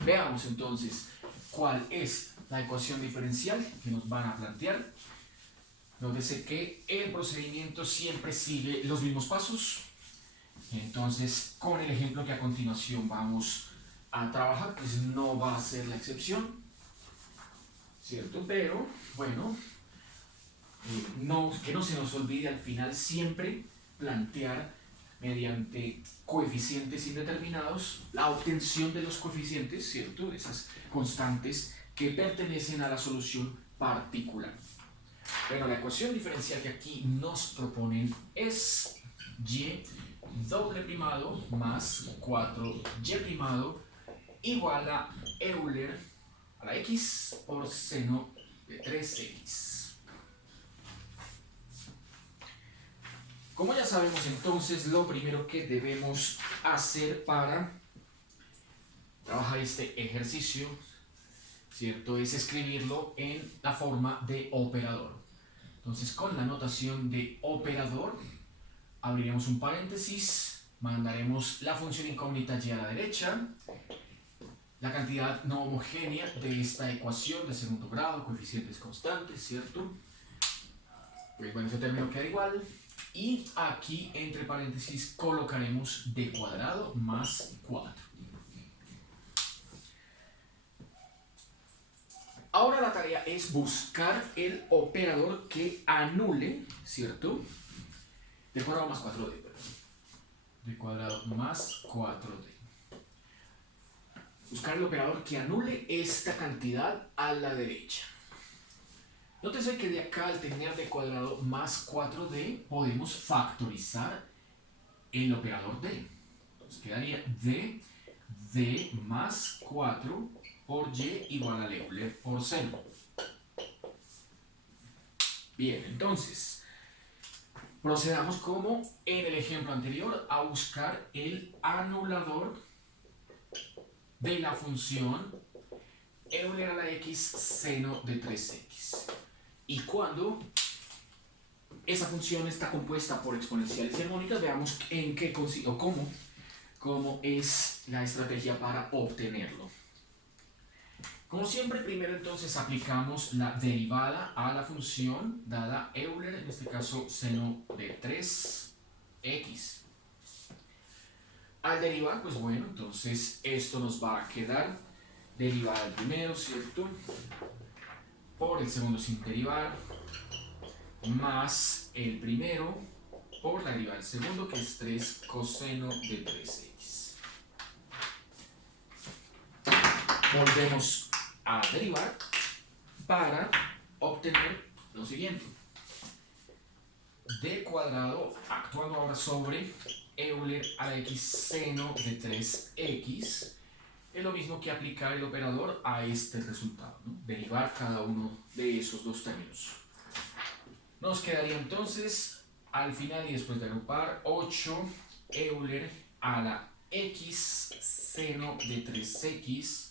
Veamos entonces cuál es la ecuación diferencial que nos van a plantear. Nótese que el procedimiento siempre sigue los mismos pasos. Entonces, con el ejemplo que a continuación vamos a trabajar, pues no va a ser la excepción, ¿cierto? Pero, bueno, que no se nos olvide al final siempre plantear mediante coeficientes indeterminados la obtención de los coeficientes, ¿cierto?, de esas constantes que pertenecen a la solución particular. Bueno, la ecuación diferencial que aquí nos proponen es y doble primado más 4y primado igual a Euler a la x por seno de 3x. Como ya sabemos entonces, lo primero que debemos hacer para trabajar este ejercicio ¿cierto? Es escribirlo en la forma de operador. Entonces, con la notación de operador, abriremos un paréntesis, mandaremos la función incógnita y a la derecha, la cantidad no homogénea de esta ecuación de segundo grado, coeficientes constantes, ¿cierto? Pues bueno, ese término queda igual. Y aquí, entre paréntesis, colocaremos d cuadrado más 4. Ahora la tarea es buscar el operador que anule, ¿cierto? D cuadrado más 4d, perdón. D cuadrado más 4d. Buscar el operador que anule esta cantidad a la derecha. Nótese que de acá, al tener d cuadrado más 4d, podemos factorizar el operador d. Entonces quedaría d más 4 por y igual a Euler por seno. Bien, entonces, procedamos como en el ejemplo anterior a buscar el anulador de la función Euler a la x seno de 3x. Y cuando esa función está compuesta por exponenciales y armónicas, veamos en qué consiste o cómo es la estrategia para obtenerlo. Como siempre, primero entonces aplicamos la derivada a la función dada Euler, en este caso seno de 3x. Al derivar, pues bueno, entonces esto nos va a quedar derivada del primero, ¿cierto? Por el segundo sin derivar, más el primero por la derivada del segundo, que es 3 coseno de 3x. Volvemos a derivar para obtener lo siguiente. D cuadrado, actuando ahora sobre Euler a la x seno de 3x, es lo mismo que aplicar el operador a este resultado, ¿no? Derivar cada uno de esos dos términos. Nos quedaría entonces, al final y después de agrupar, 8 Euler a la x seno de 3x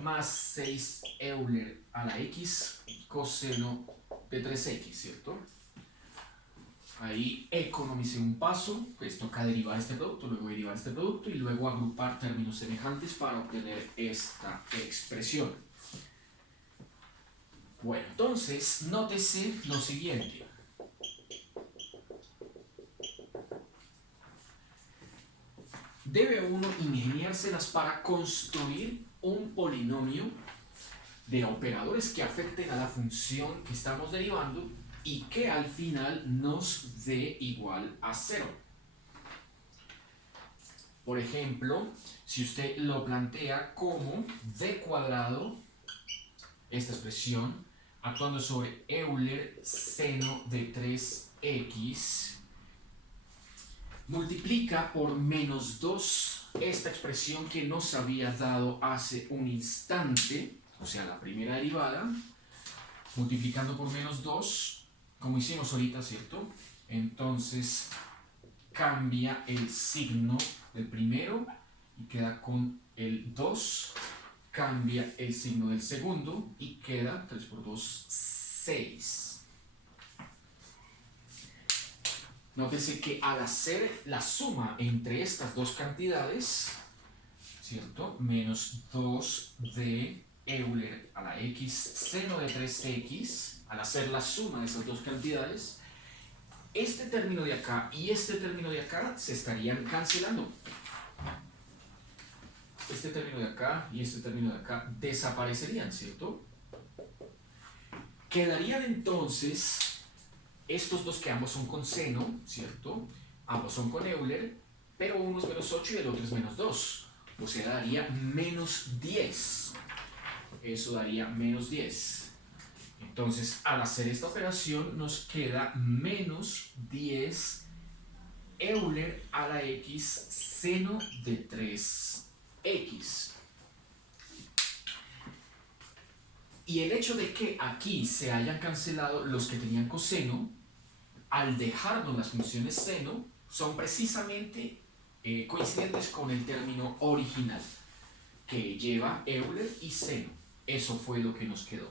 más 6 Euler a la x coseno de 3x, ¿cierto? Ahí economicé un paso, pues toca derivar este producto, luego derivar este producto y luego agrupar términos semejantes para obtener esta expresión. Bueno, entonces, nótese lo siguiente. Debe uno ingeniárselas para construir un polinomio de operadores que afecten a la función que estamos derivando y que al final nos dé igual a 0. Por ejemplo, si usted lo plantea como d cuadrado, esta expresión, actuando sobre Euler seno de 3x, multiplica por menos 2 esta expresión que nos había dado hace un instante, o sea, la primera derivada, multiplicando por menos 2, como hicimos ahorita, ¿cierto? Entonces cambia el signo del primero y queda con el 2, cambia el signo del segundo y queda 3 por 2, 6. Nótese que al hacer la suma entre estas dos cantidades, ¿cierto? Menos 2 de Euler a la x seno de 3x, al hacer la suma de esas dos cantidades, este término de acá y este término de acá se estarían cancelando. Este término de acá y este término de acá desaparecerían, ¿cierto? Quedarían entonces estos dos que ambos son con seno, ¿cierto? Ambos son con Euler, pero uno es menos 8 y el otro es menos 2. O sea, daría menos 10. Eso daría menos 10. Entonces, al hacer esta operación, nos queda menos 10 Euler a la x seno de 3x. Y el hecho de que aquí se hayan cancelado los que tenían coseno, al dejarnos las funciones seno, son precisamente coincidentes con el término original, que lleva Euler y seno. Eso fue lo que nos quedó.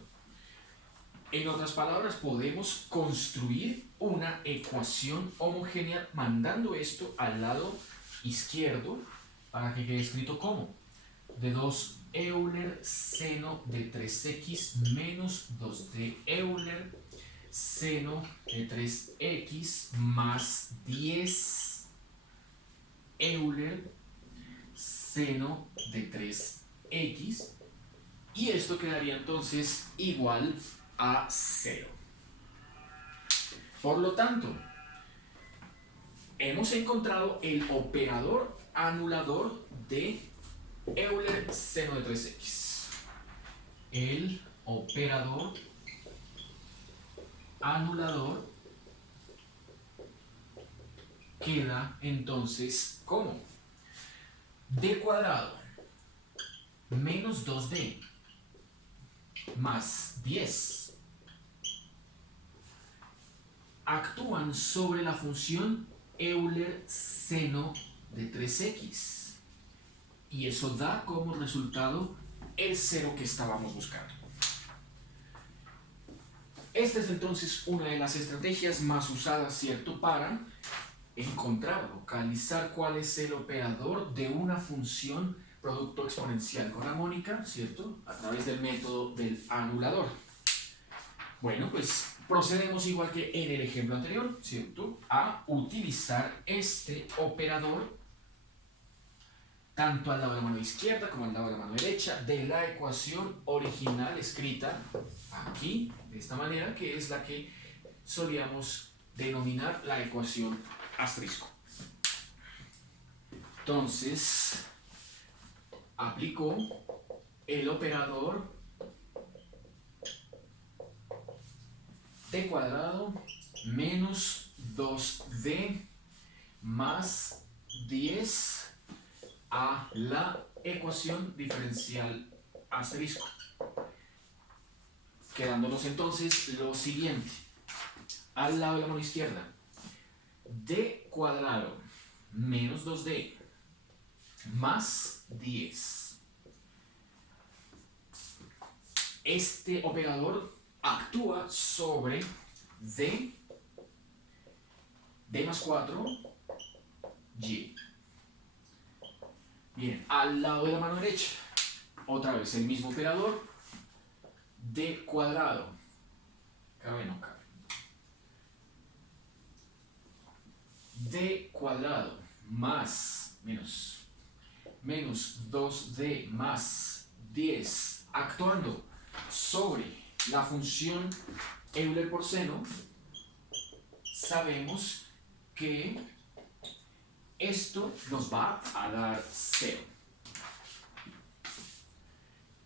En otras palabras, podemos construir una ecuación homogénea mandando esto al lado izquierdo para que quede escrito como de 2 Euler seno de 3x menos 2d Euler seno de 3x más 10 Euler seno de 3x, y esto quedaría entonces igual a 0. Por lo tanto, hemos encontrado el operador anulador de Euler seno de 3x. El operador anulador queda entonces como d cuadrado menos 2d más 10 actúan sobre la función Euler seno de 3x, y eso da como resultado el 0 que estábamos buscando. Esta es entonces una de las estrategias más usadas, ¿cierto?, para encontrar, localizar cuál es el operador de una función producto exponencial con armónica, ¿cierto?, a través del método del anulador. Bueno, pues procedemos igual que en el ejemplo anterior, ¿cierto?, a utilizar este operador tanto al lado de la mano izquierda como al lado de la mano derecha de la ecuación original escrita aquí, de esta manera, que es la que solíamos denominar la ecuación asterisco. Entonces, aplico el operador d cuadrado menos 2d más 10 a la ecuación diferencial asterisco, quedándonos entonces lo siguiente. Al lado de la mano izquierda, d cuadrado menos 2d más 10. Este operador actúa sobre d más 4, y. Bien, al lado de la mano derecha, otra vez el mismo operador, d cuadrado, cabe no cabe, d cuadrado más menos 2d más 10 actuando sobre la función Euler por seno. Sabemos que esto nos va a dar 0.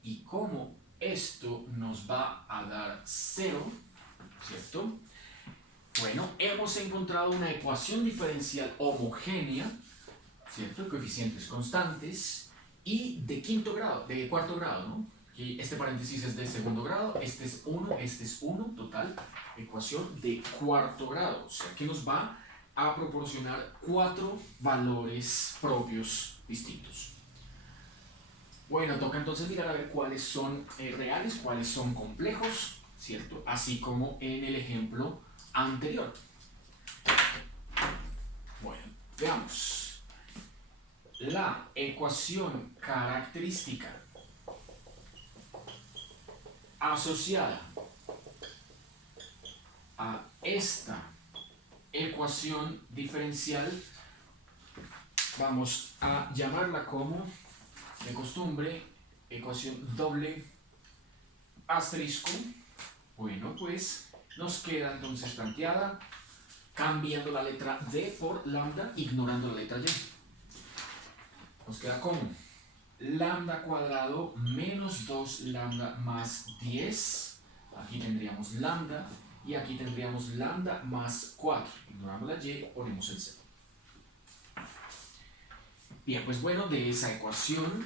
Y como esto nos va a dar 0, ¿cierto? Bueno, hemos encontrado una ecuación diferencial homogénea, ¿cierto? Coeficientes constantes y de quinto grado, de cuarto grado, ¿no? Y este paréntesis es de segundo grado, este es 1, este es 1, total, ecuación de cuarto grado, o sea que nos va a proporcionar 4 valores propios distintos. Bueno, toca entonces mirar a ver cuáles son reales, cuáles son complejos, ¿cierto? Así como en el ejemplo anterior. Bueno, veamos. La ecuación característica asociada a esta ecuación diferencial, vamos a llamarla como, de costumbre, ecuación doble asterisco. Bueno, pues nos queda entonces planteada cambiando la letra d por lambda, ignorando la letra y. Nos queda como lambda cuadrado menos 2 lambda más 10. Aquí tendríamos lambda y aquí tendríamos lambda más 4. Ignoramos la y, ponemos el 0. Bien, pues bueno, de esa ecuación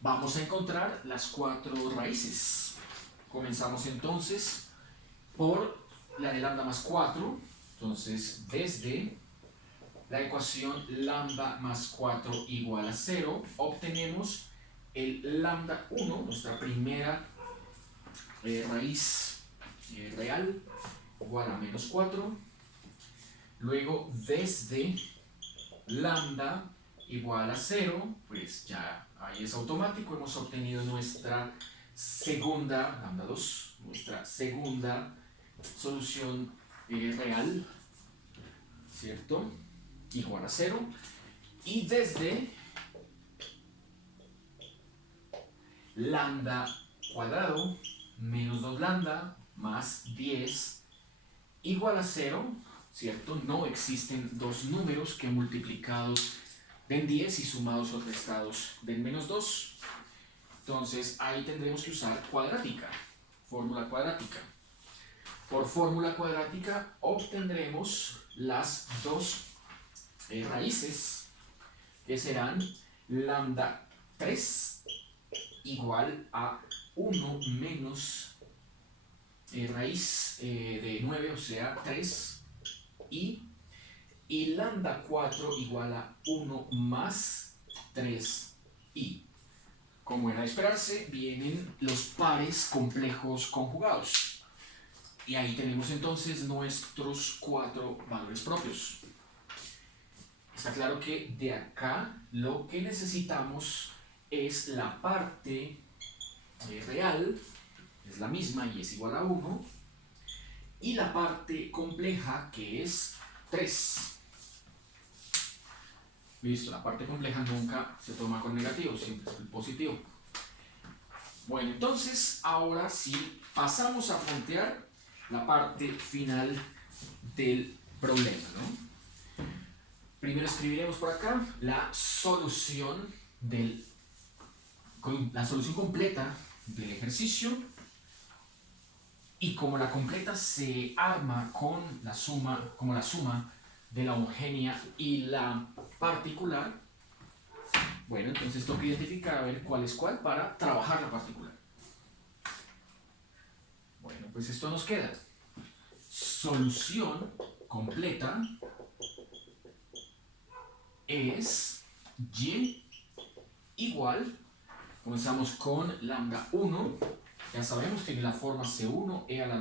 vamos a encontrar las 4 raíces. Comenzamos entonces por la de lambda más 4. Entonces, desde la ecuación lambda más 4 igual a 0, obtenemos el lambda 1, nuestra primera raíz real, igual a menos 4. Luego desde lambda igual a 0, pues ya ahí es automático, hemos obtenido nuestra segunda, lambda 2, nuestra segunda solución real, ¿cierto? Igual a 0. Y desde lambda cuadrado menos 2 lambda más 10 igual a 0, ¿cierto? No existen dos números que multiplicados den 10 y sumados o restados den menos 2. Entonces ahí tendremos que usar cuadrática, fórmula cuadrática. Por fórmula cuadrática obtendremos las dos raíces, que serán lambda 3 igual a 1 menos raíz de 9, o sea 3, y lambda 4 igual a 1 más 3i. Como era de esperarse, vienen los pares complejos conjugados. Y ahí tenemos entonces nuestros 4 valores propios. Está claro que de acá lo que necesitamos es la parte real, es la misma y es igual a 1, y la parte compleja, que es 3. Listo, la parte compleja nunca se toma con negativo, siempre es el positivo. Bueno, entonces ahora sí pasamos a plantear la parte final del problema, ¿no? Primero escribiremos por acá la solución completa del ejercicio, y como la completa se arma con la suma de la homogénea y la particular, bueno, entonces toca identificar a ver cuál es cuál para trabajar la particular. Bueno, pues esto nos queda solución completa es y igual, comenzamos con lambda 1, ya sabemos, tiene la forma C1e a la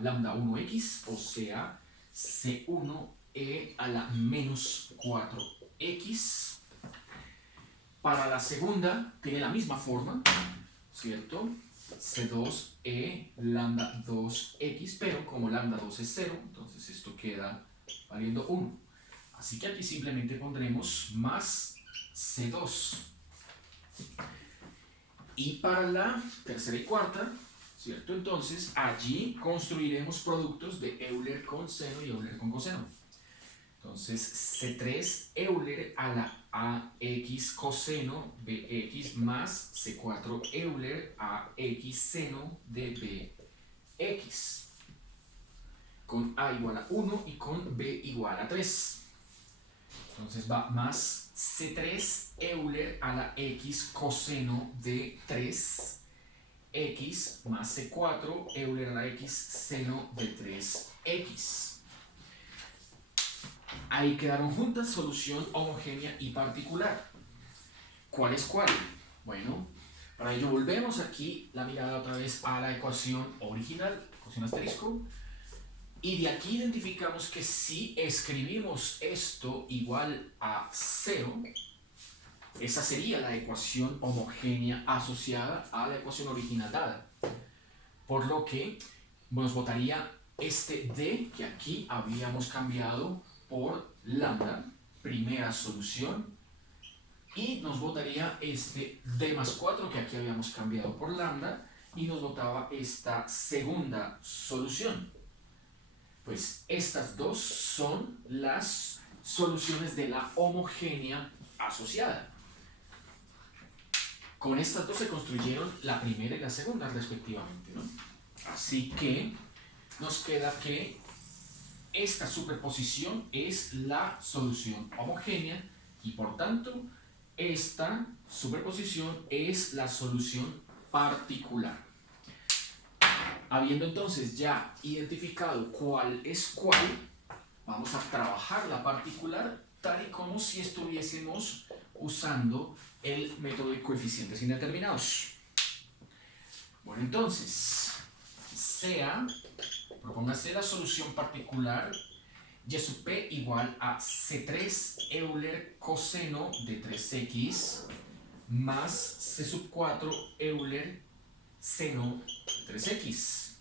lambda 1x, o sea, C1e a la menos 4x. Para la segunda, tiene la misma forma, ¿cierto? C2e lambda 2x, pero como lambda 2 es 0, entonces esto queda valiendo 1. Así que aquí simplemente pondremos más C2. Y para la tercera y cuarta, ¿cierto? Entonces allí construiremos productos de Euler con seno y Euler con coseno. Entonces C3 Euler a la AX coseno BX más C4 Euler a X seno de BX. Con A igual a 1 y con B igual a 3. Entonces va más C3 Euler a la X coseno de 3X más C4 Euler a la X seno de 3X. Ahí quedaron juntas solución homogénea y particular. ¿Cuál es cuál? Bueno, para ello volvemos aquí la mirada otra vez a la ecuación original, ecuación asterisco. Y de aquí identificamos que si escribimos esto igual a 0, esa sería la ecuación homogénea asociada a la ecuación original dada. Por lo que nos botaría este d que aquí habíamos cambiado por lambda, primera solución, y nos botaría este d más 4 que aquí habíamos cambiado por lambda, y nos botaba esta segunda solución. Pues estas dos son las soluciones de la homogénea asociada. Con estas dos se construyeron la primera y la segunda respectivamente, ¿no? Así que nos queda que esta superposición es la solución homogénea y por tanto esta superposición es la solución particular. Habiendo entonces ya identificado cuál es cuál, vamos a trabajar la particular tal y como si estuviésemos usando el método de coeficientes indeterminados. Bueno, entonces, sea, propóngase la solución particular y sub p igual a C3 Euler coseno de 3x más C sub 4 Euler seno de 3x.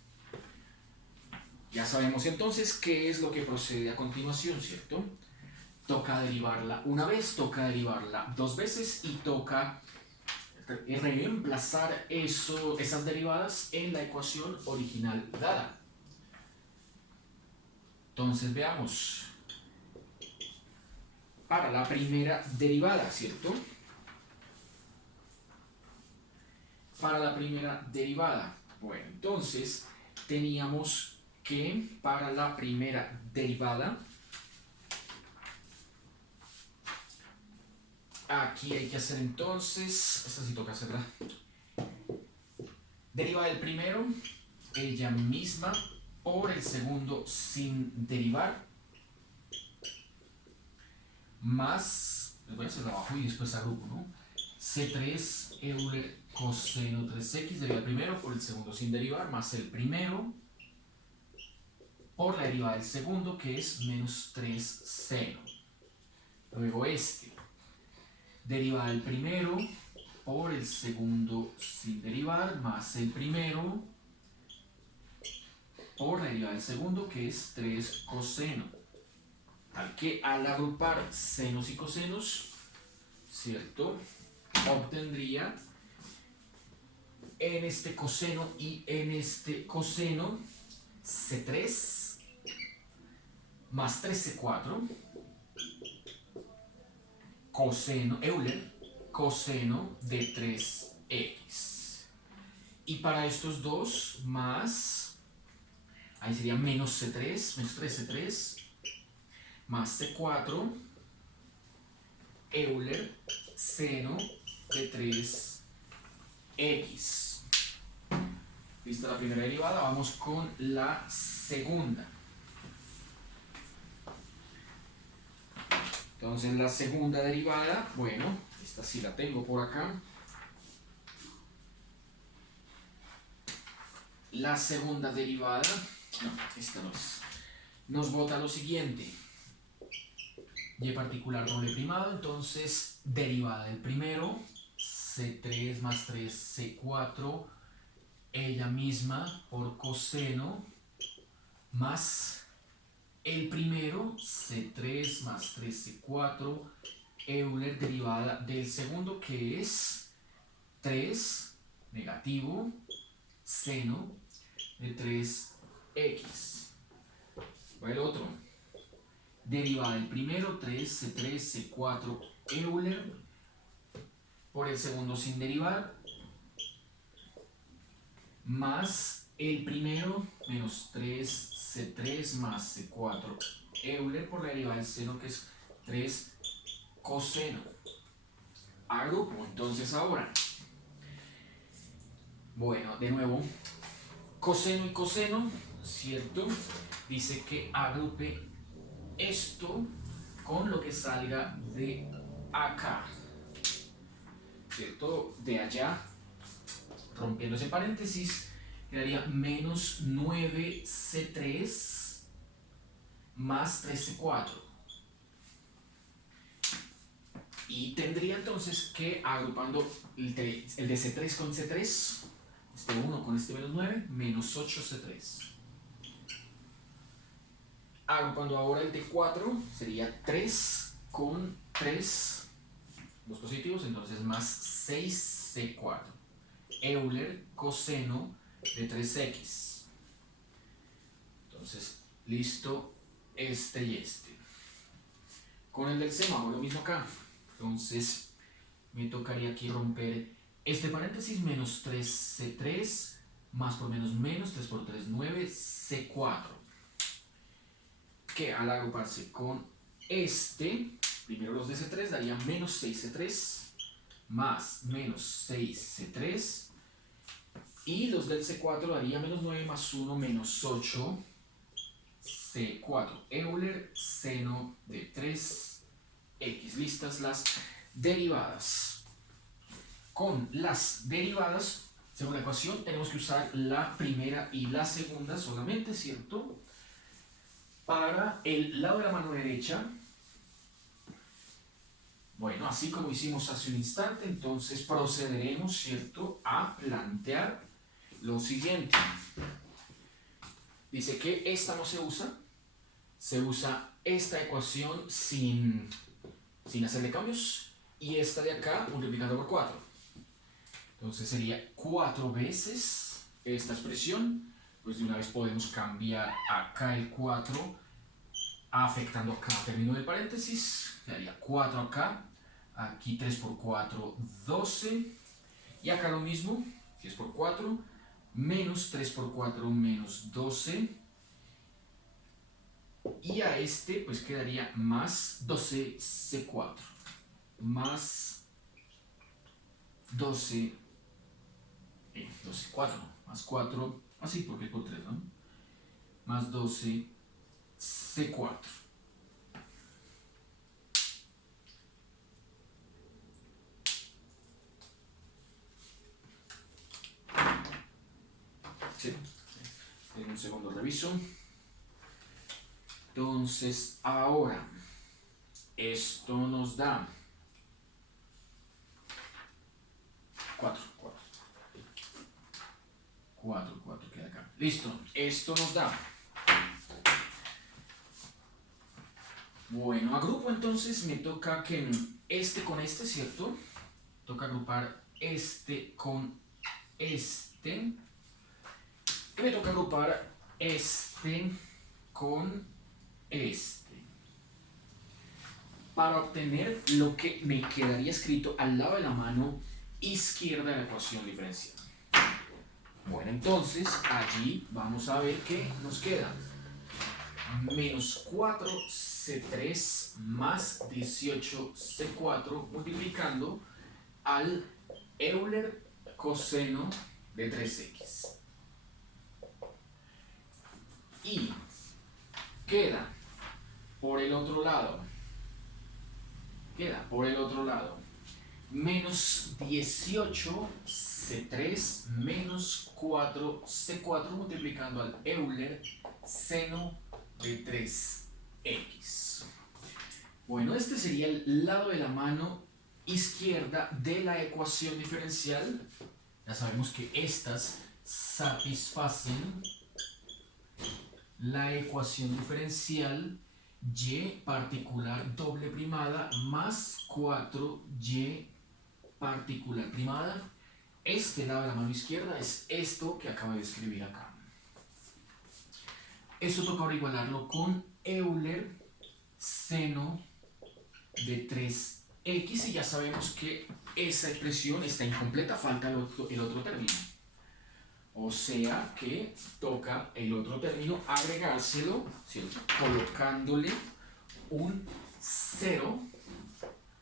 Ya sabemos entonces qué es lo que procede a continuación, ¿cierto? Toca derivarla una vez, toca derivarla dos veces y toca reemplazar esas derivadas en la ecuación original dada. Entonces veamos. Para la primera derivada, ¿cierto? Para la primera derivada. Bueno, entonces teníamos que para la primera derivada, aquí hay que hacer entonces, esta sí toca hacerla. Deriva del primero, ella misma, por el segundo sin derivar, más, les voy a hacer abajo y después agrupo, ¿no? C3 Euler coseno 3x deriva del primero por el segundo sin derivar, más el primero por la derivada del segundo, que es menos 3 seno. Luego derivada del primero por el segundo sin derivar, más el primero por la derivada del segundo, que es 3 coseno. Tal que al agrupar senos y cosenos, ¿cierto?, obtendría en este coseno y en este coseno C3 más 3C4 coseno, Euler, coseno de 3x. Y para estos dos más, ahí sería menos C3, menos 3C3, más C4, Euler, seno de 3x. Lista la primera derivada, vamos con la segunda. Entonces la segunda derivada, bueno, esta sí la tengo por acá. La segunda derivada, no, esta no es. Nos bota lo siguiente. Y particular doble primado, entonces derivada del primero, C3 más 3C4, ella misma por coseno, más el primero, C3 más 3C4, Euler derivada del segundo, que es 3 negativo seno de 3x. Va el otro. Derivada del primero, 3C3, C4, Euler por el segundo sin derivar, más el primero, menos 3C3 más C4 Euler por la derivada del seno, que es 3 coseno. Agrupo entonces ahora. Bueno, de nuevo, coseno y coseno, ¿cierto? Dice que agrupe esto con lo que salga de acá, ¿cierto? De allá, rompiendo ese paréntesis, quedaría menos 9C3 más 3C4. Y tendría entonces que, agrupando el de C3 con C3, este 1 con este menos 9, menos 8C3. Agrupando ahora el de 4, sería 3 con 3, los positivos, entonces más 6C4. Euler coseno de 3x. Entonces, listo, este y este. Con el del seno hago lo mismo acá. Entonces, me tocaría aquí romper este paréntesis, menos 3C3, más por menos menos, 3 por 3, 9C4. Que al agruparse con este, primero los de C3 daría menos 6C3, más menos 6C3, y los del C4 daría menos 9 más 1 menos 8 C4. Euler seno de 3x. Listas las derivadas. Con las derivadas, según la ecuación, tenemos que usar la primera y la segunda solamente, ¿cierto? Para el lado de la mano derecha, bueno, así como hicimos hace un instante, entonces procederemos, ¿cierto?, a plantear lo siguiente. Dice que esta no se usa esta ecuación sin hacerle cambios, y esta de acá multiplicando por 4. Entonces sería 4 veces esta expresión, pues de una vez podemos cambiar acá el 4 afectando a cada término del paréntesis, quedaría 4 acá, aquí 3 por 4, 12, y acá lo mismo, si es por 4, menos 3 por 4, menos 12, y a este pues quedaría más 12C4, más 12, 4, más 4, así porque es por 3, ¿no? Más 12C4. Sí. En un segundo reviso. Entonces, ahora, esto nos da 4 queda acá. Listo, esto nos da. Bueno, agrupo entonces, me toca que este con este, ¿cierto? Toca agrupar este con este. Y me toca agrupar este con este. Para obtener lo que me quedaría escrito al lado de la mano izquierda de la ecuación diferencial. Bueno, entonces allí vamos a ver qué nos queda. Menos 4C3 más 18C4 multiplicando al Euler coseno de 3x. Y queda por el otro lado, menos 18C3 menos 4C4 multiplicando al Euler seno de 3x. Bueno, este sería el lado de la mano izquierda de la ecuación diferencial. Ya sabemos que estas satisfacen la ecuación diferencial y particular doble primada más 4y particular primada. Este lado de la mano izquierda es esto que acabo de escribir acá. Esto toca ahora igualarlo con Euler seno de 3x, y ya sabemos que esa expresión está incompleta, falta el otro término. O sea que toca el otro término agregárselo, ¿cierto?, colocándole un 0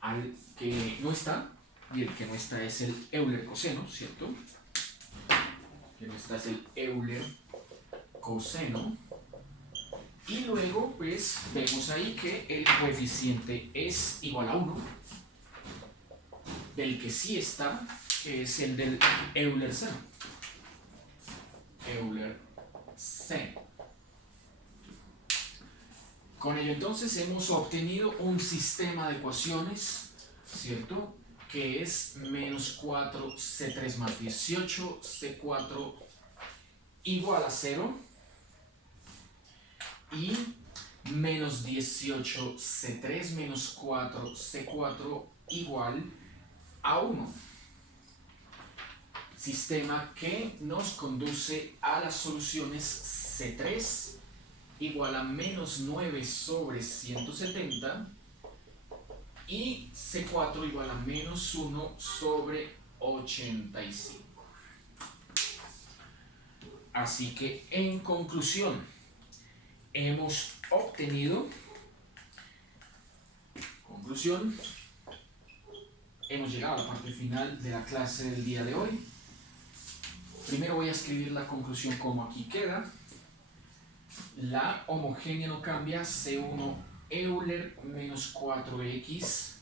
al que no está, y el que no está es el Euler coseno, ¿cierto? Que no está es el Euler coseno. Y luego pues vemos ahí que el coeficiente es igual a 1, del que sí está, que es el del Euler seno. Euler seno. Con ello entonces hemos obtenido un sistema de ecuaciones, ¿cierto?, que es menos 4C3 más 18C4 igual a 0 y menos 18C3 menos 4C4 igual a 1. Sistema que nos conduce a las soluciones C3 igual a menos 9 sobre 170 y C4 igual a menos 1 sobre 85. Así que en conclusión, hemos obtenido, hemos llegado a la parte final de la clase del día de hoy. Primero voy a escribir la conclusión como aquí queda. La homogénea no cambia, C1 Euler menos 4x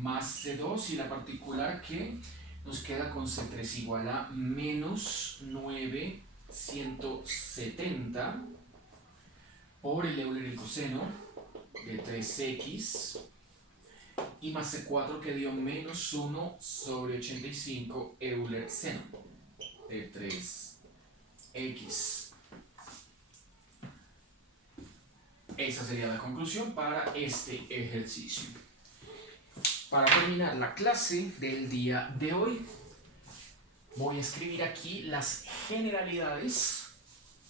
más C2 y la particular que nos queda con C3 igual a menos 970 por el Euler y el coseno de 3x y más C4 que dio menos 1 sobre 85 Euler seno de 3x. Esa sería la conclusión para este ejercicio. Para terminar la clase del día de hoy, voy a escribir aquí las generalidades,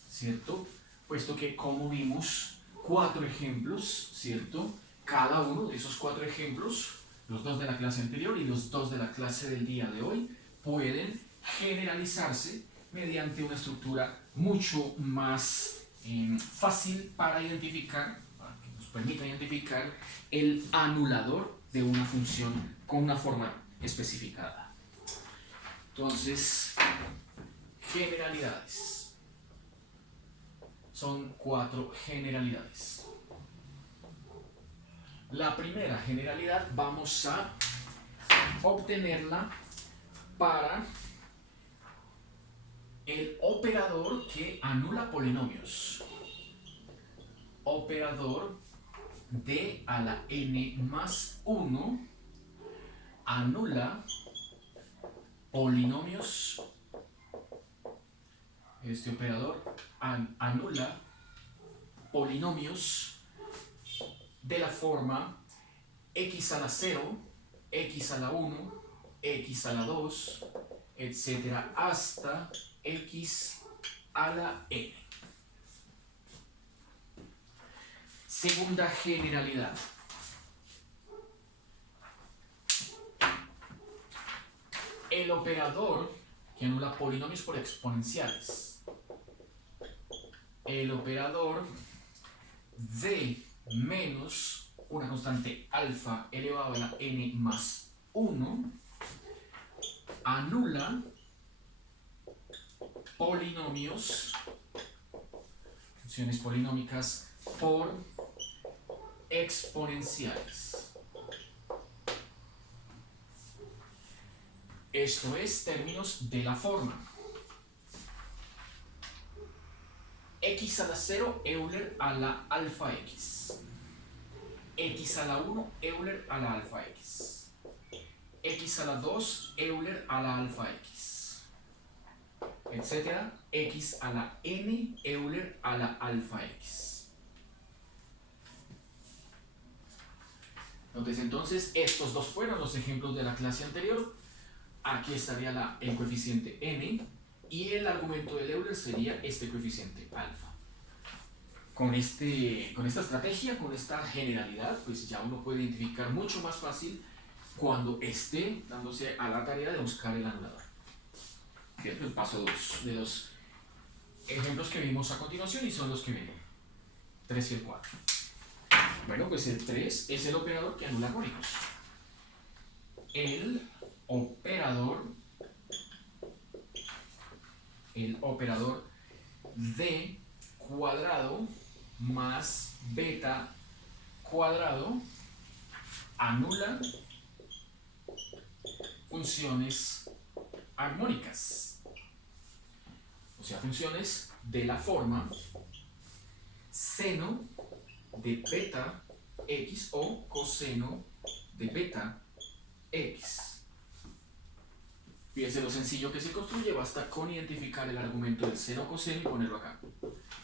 ¿cierto? Puesto que, como vimos, 4 ejemplos, ¿cierto? Cada uno de esos 4 ejemplos, los 2 de la clase anterior y los 2 de la clase del día de hoy, pueden generalizarse mediante una estructura mucho más fácil para identificar, para que nos permita identificar el anulador de una función con una forma especificada. Entonces, generalidades. Son 4 generalidades. La primera generalidad vamos a obtenerla para el operador que anula polinomios. Operador d a la n más 1 anula polinomios. Este operador anula polinomios de la forma x a la 0, x a la 1, x a la 2, etcétera, hasta x a la n. Segunda generalidad. El operador que anula polinomios por exponenciales. El operador d menos una constante alfa elevado a la n más 1 anula polinomios, funciones polinómicas por exponenciales. Esto es términos de la forma x a la 0 Euler a la alfa x, x a la 1 Euler a la alfa x, x a la 2 Euler a la alfa x, etcétera, x a la n Euler a la alfa x. Entonces, estos dos fueron los ejemplos de la clase anterior. Aquí estaría el coeficiente n y el argumento del Euler sería este coeficiente alfa. Con esta estrategia, con esta generalidad, pues ya uno puede identificar mucho más fácil cuando esté dándose a la tarea de buscar el anulador. ¿Cierto? El paso 2 de los ejemplos que vimos a continuación y son los que vienen. 3 y el 4. Bueno, pues el 3 es el operador que anula armónicos. El operador d cuadrado más beta cuadrado anula funciones armónicas, o sea, funciones de la forma seno de beta x o coseno de beta x. Fíjense lo sencillo que se construye, basta con identificar el argumento del seno coseno y ponerlo acá.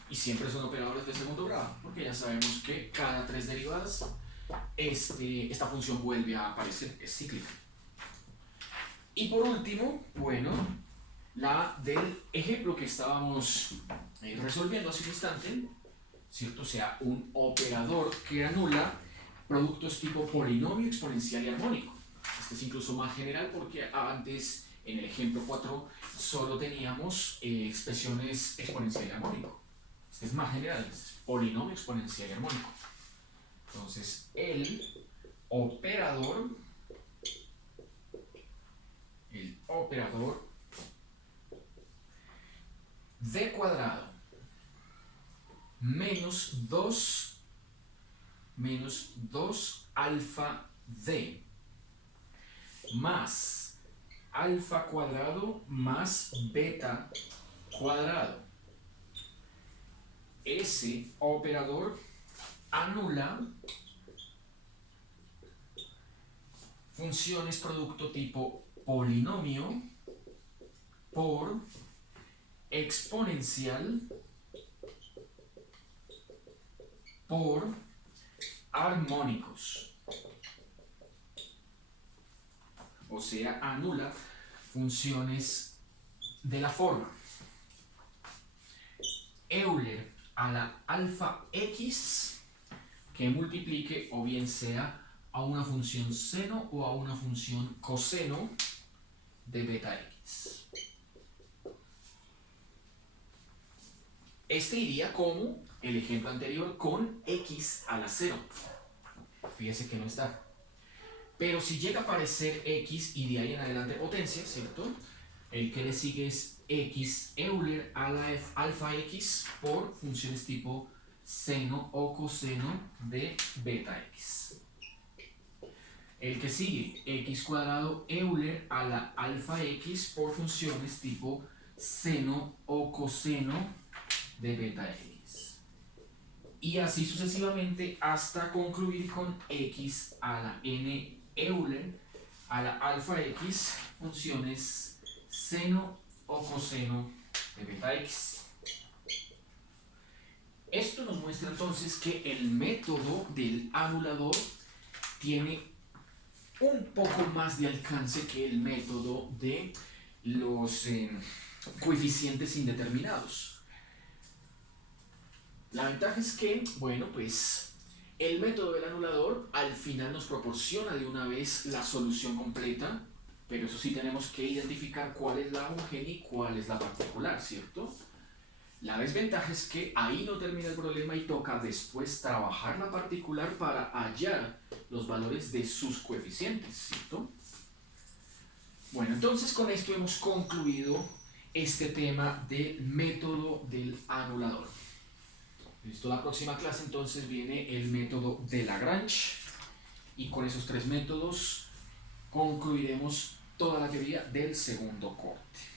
Y siempre son operadores de segundo grado, porque ya sabemos que cada 3 derivadas esta función vuelve a aparecer, es cíclica. Y por último, bueno, la del ejemplo que estábamos resolviendo hace un instante, ¿cierto? O sea, un operador que anula productos tipo polinomio, exponencial y armónico. Este es incluso más general porque antes, en el ejemplo 4, solo teníamos expresiones exponencial y armónico. Este es más general, este es polinomio, exponencial y armónico. Entonces, el operador d cuadrado menos 2 alfa d más alfa cuadrado más beta cuadrado. Ese operador anula funciones producto tipo polinomio por exponencial por armónicos. O sea, anula funciones de la forma Euler a la alfa x que multiplique o bien sea a una función seno o a una función coseno de beta x. Este iría como el ejemplo anterior con x a la 0. Fíjese que no está. Pero si llega a aparecer x y de ahí en adelante potencia, ¿cierto? El que le sigue es x Euler a la alfa x por funciones tipo seno o coseno de beta x. El que sigue, x cuadrado Euler a la alfa x por funciones tipo seno o coseno de beta x. Y así sucesivamente hasta concluir con x a la n Euler a la alfa x funciones seno o coseno de beta x. Esto nos muestra entonces que el método del anulador tiene un poco más de alcance que el método de los coeficientes indeterminados. La ventaja es que, bueno, pues el método del anulador al final nos proporciona de una vez la solución completa, pero eso sí tenemos que identificar cuál es la homogénea y cuál es la particular, ¿cierto? La desventaja es que ahí no termina el problema y toca después trabajar la particular para hallar los valores de sus coeficientes, ¿cierto? Bueno, entonces con esto hemos concluido este tema del método del anulador. Listo, la próxima clase entonces viene el método de Lagrange y con esos tres métodos concluiremos toda la teoría del segundo corte.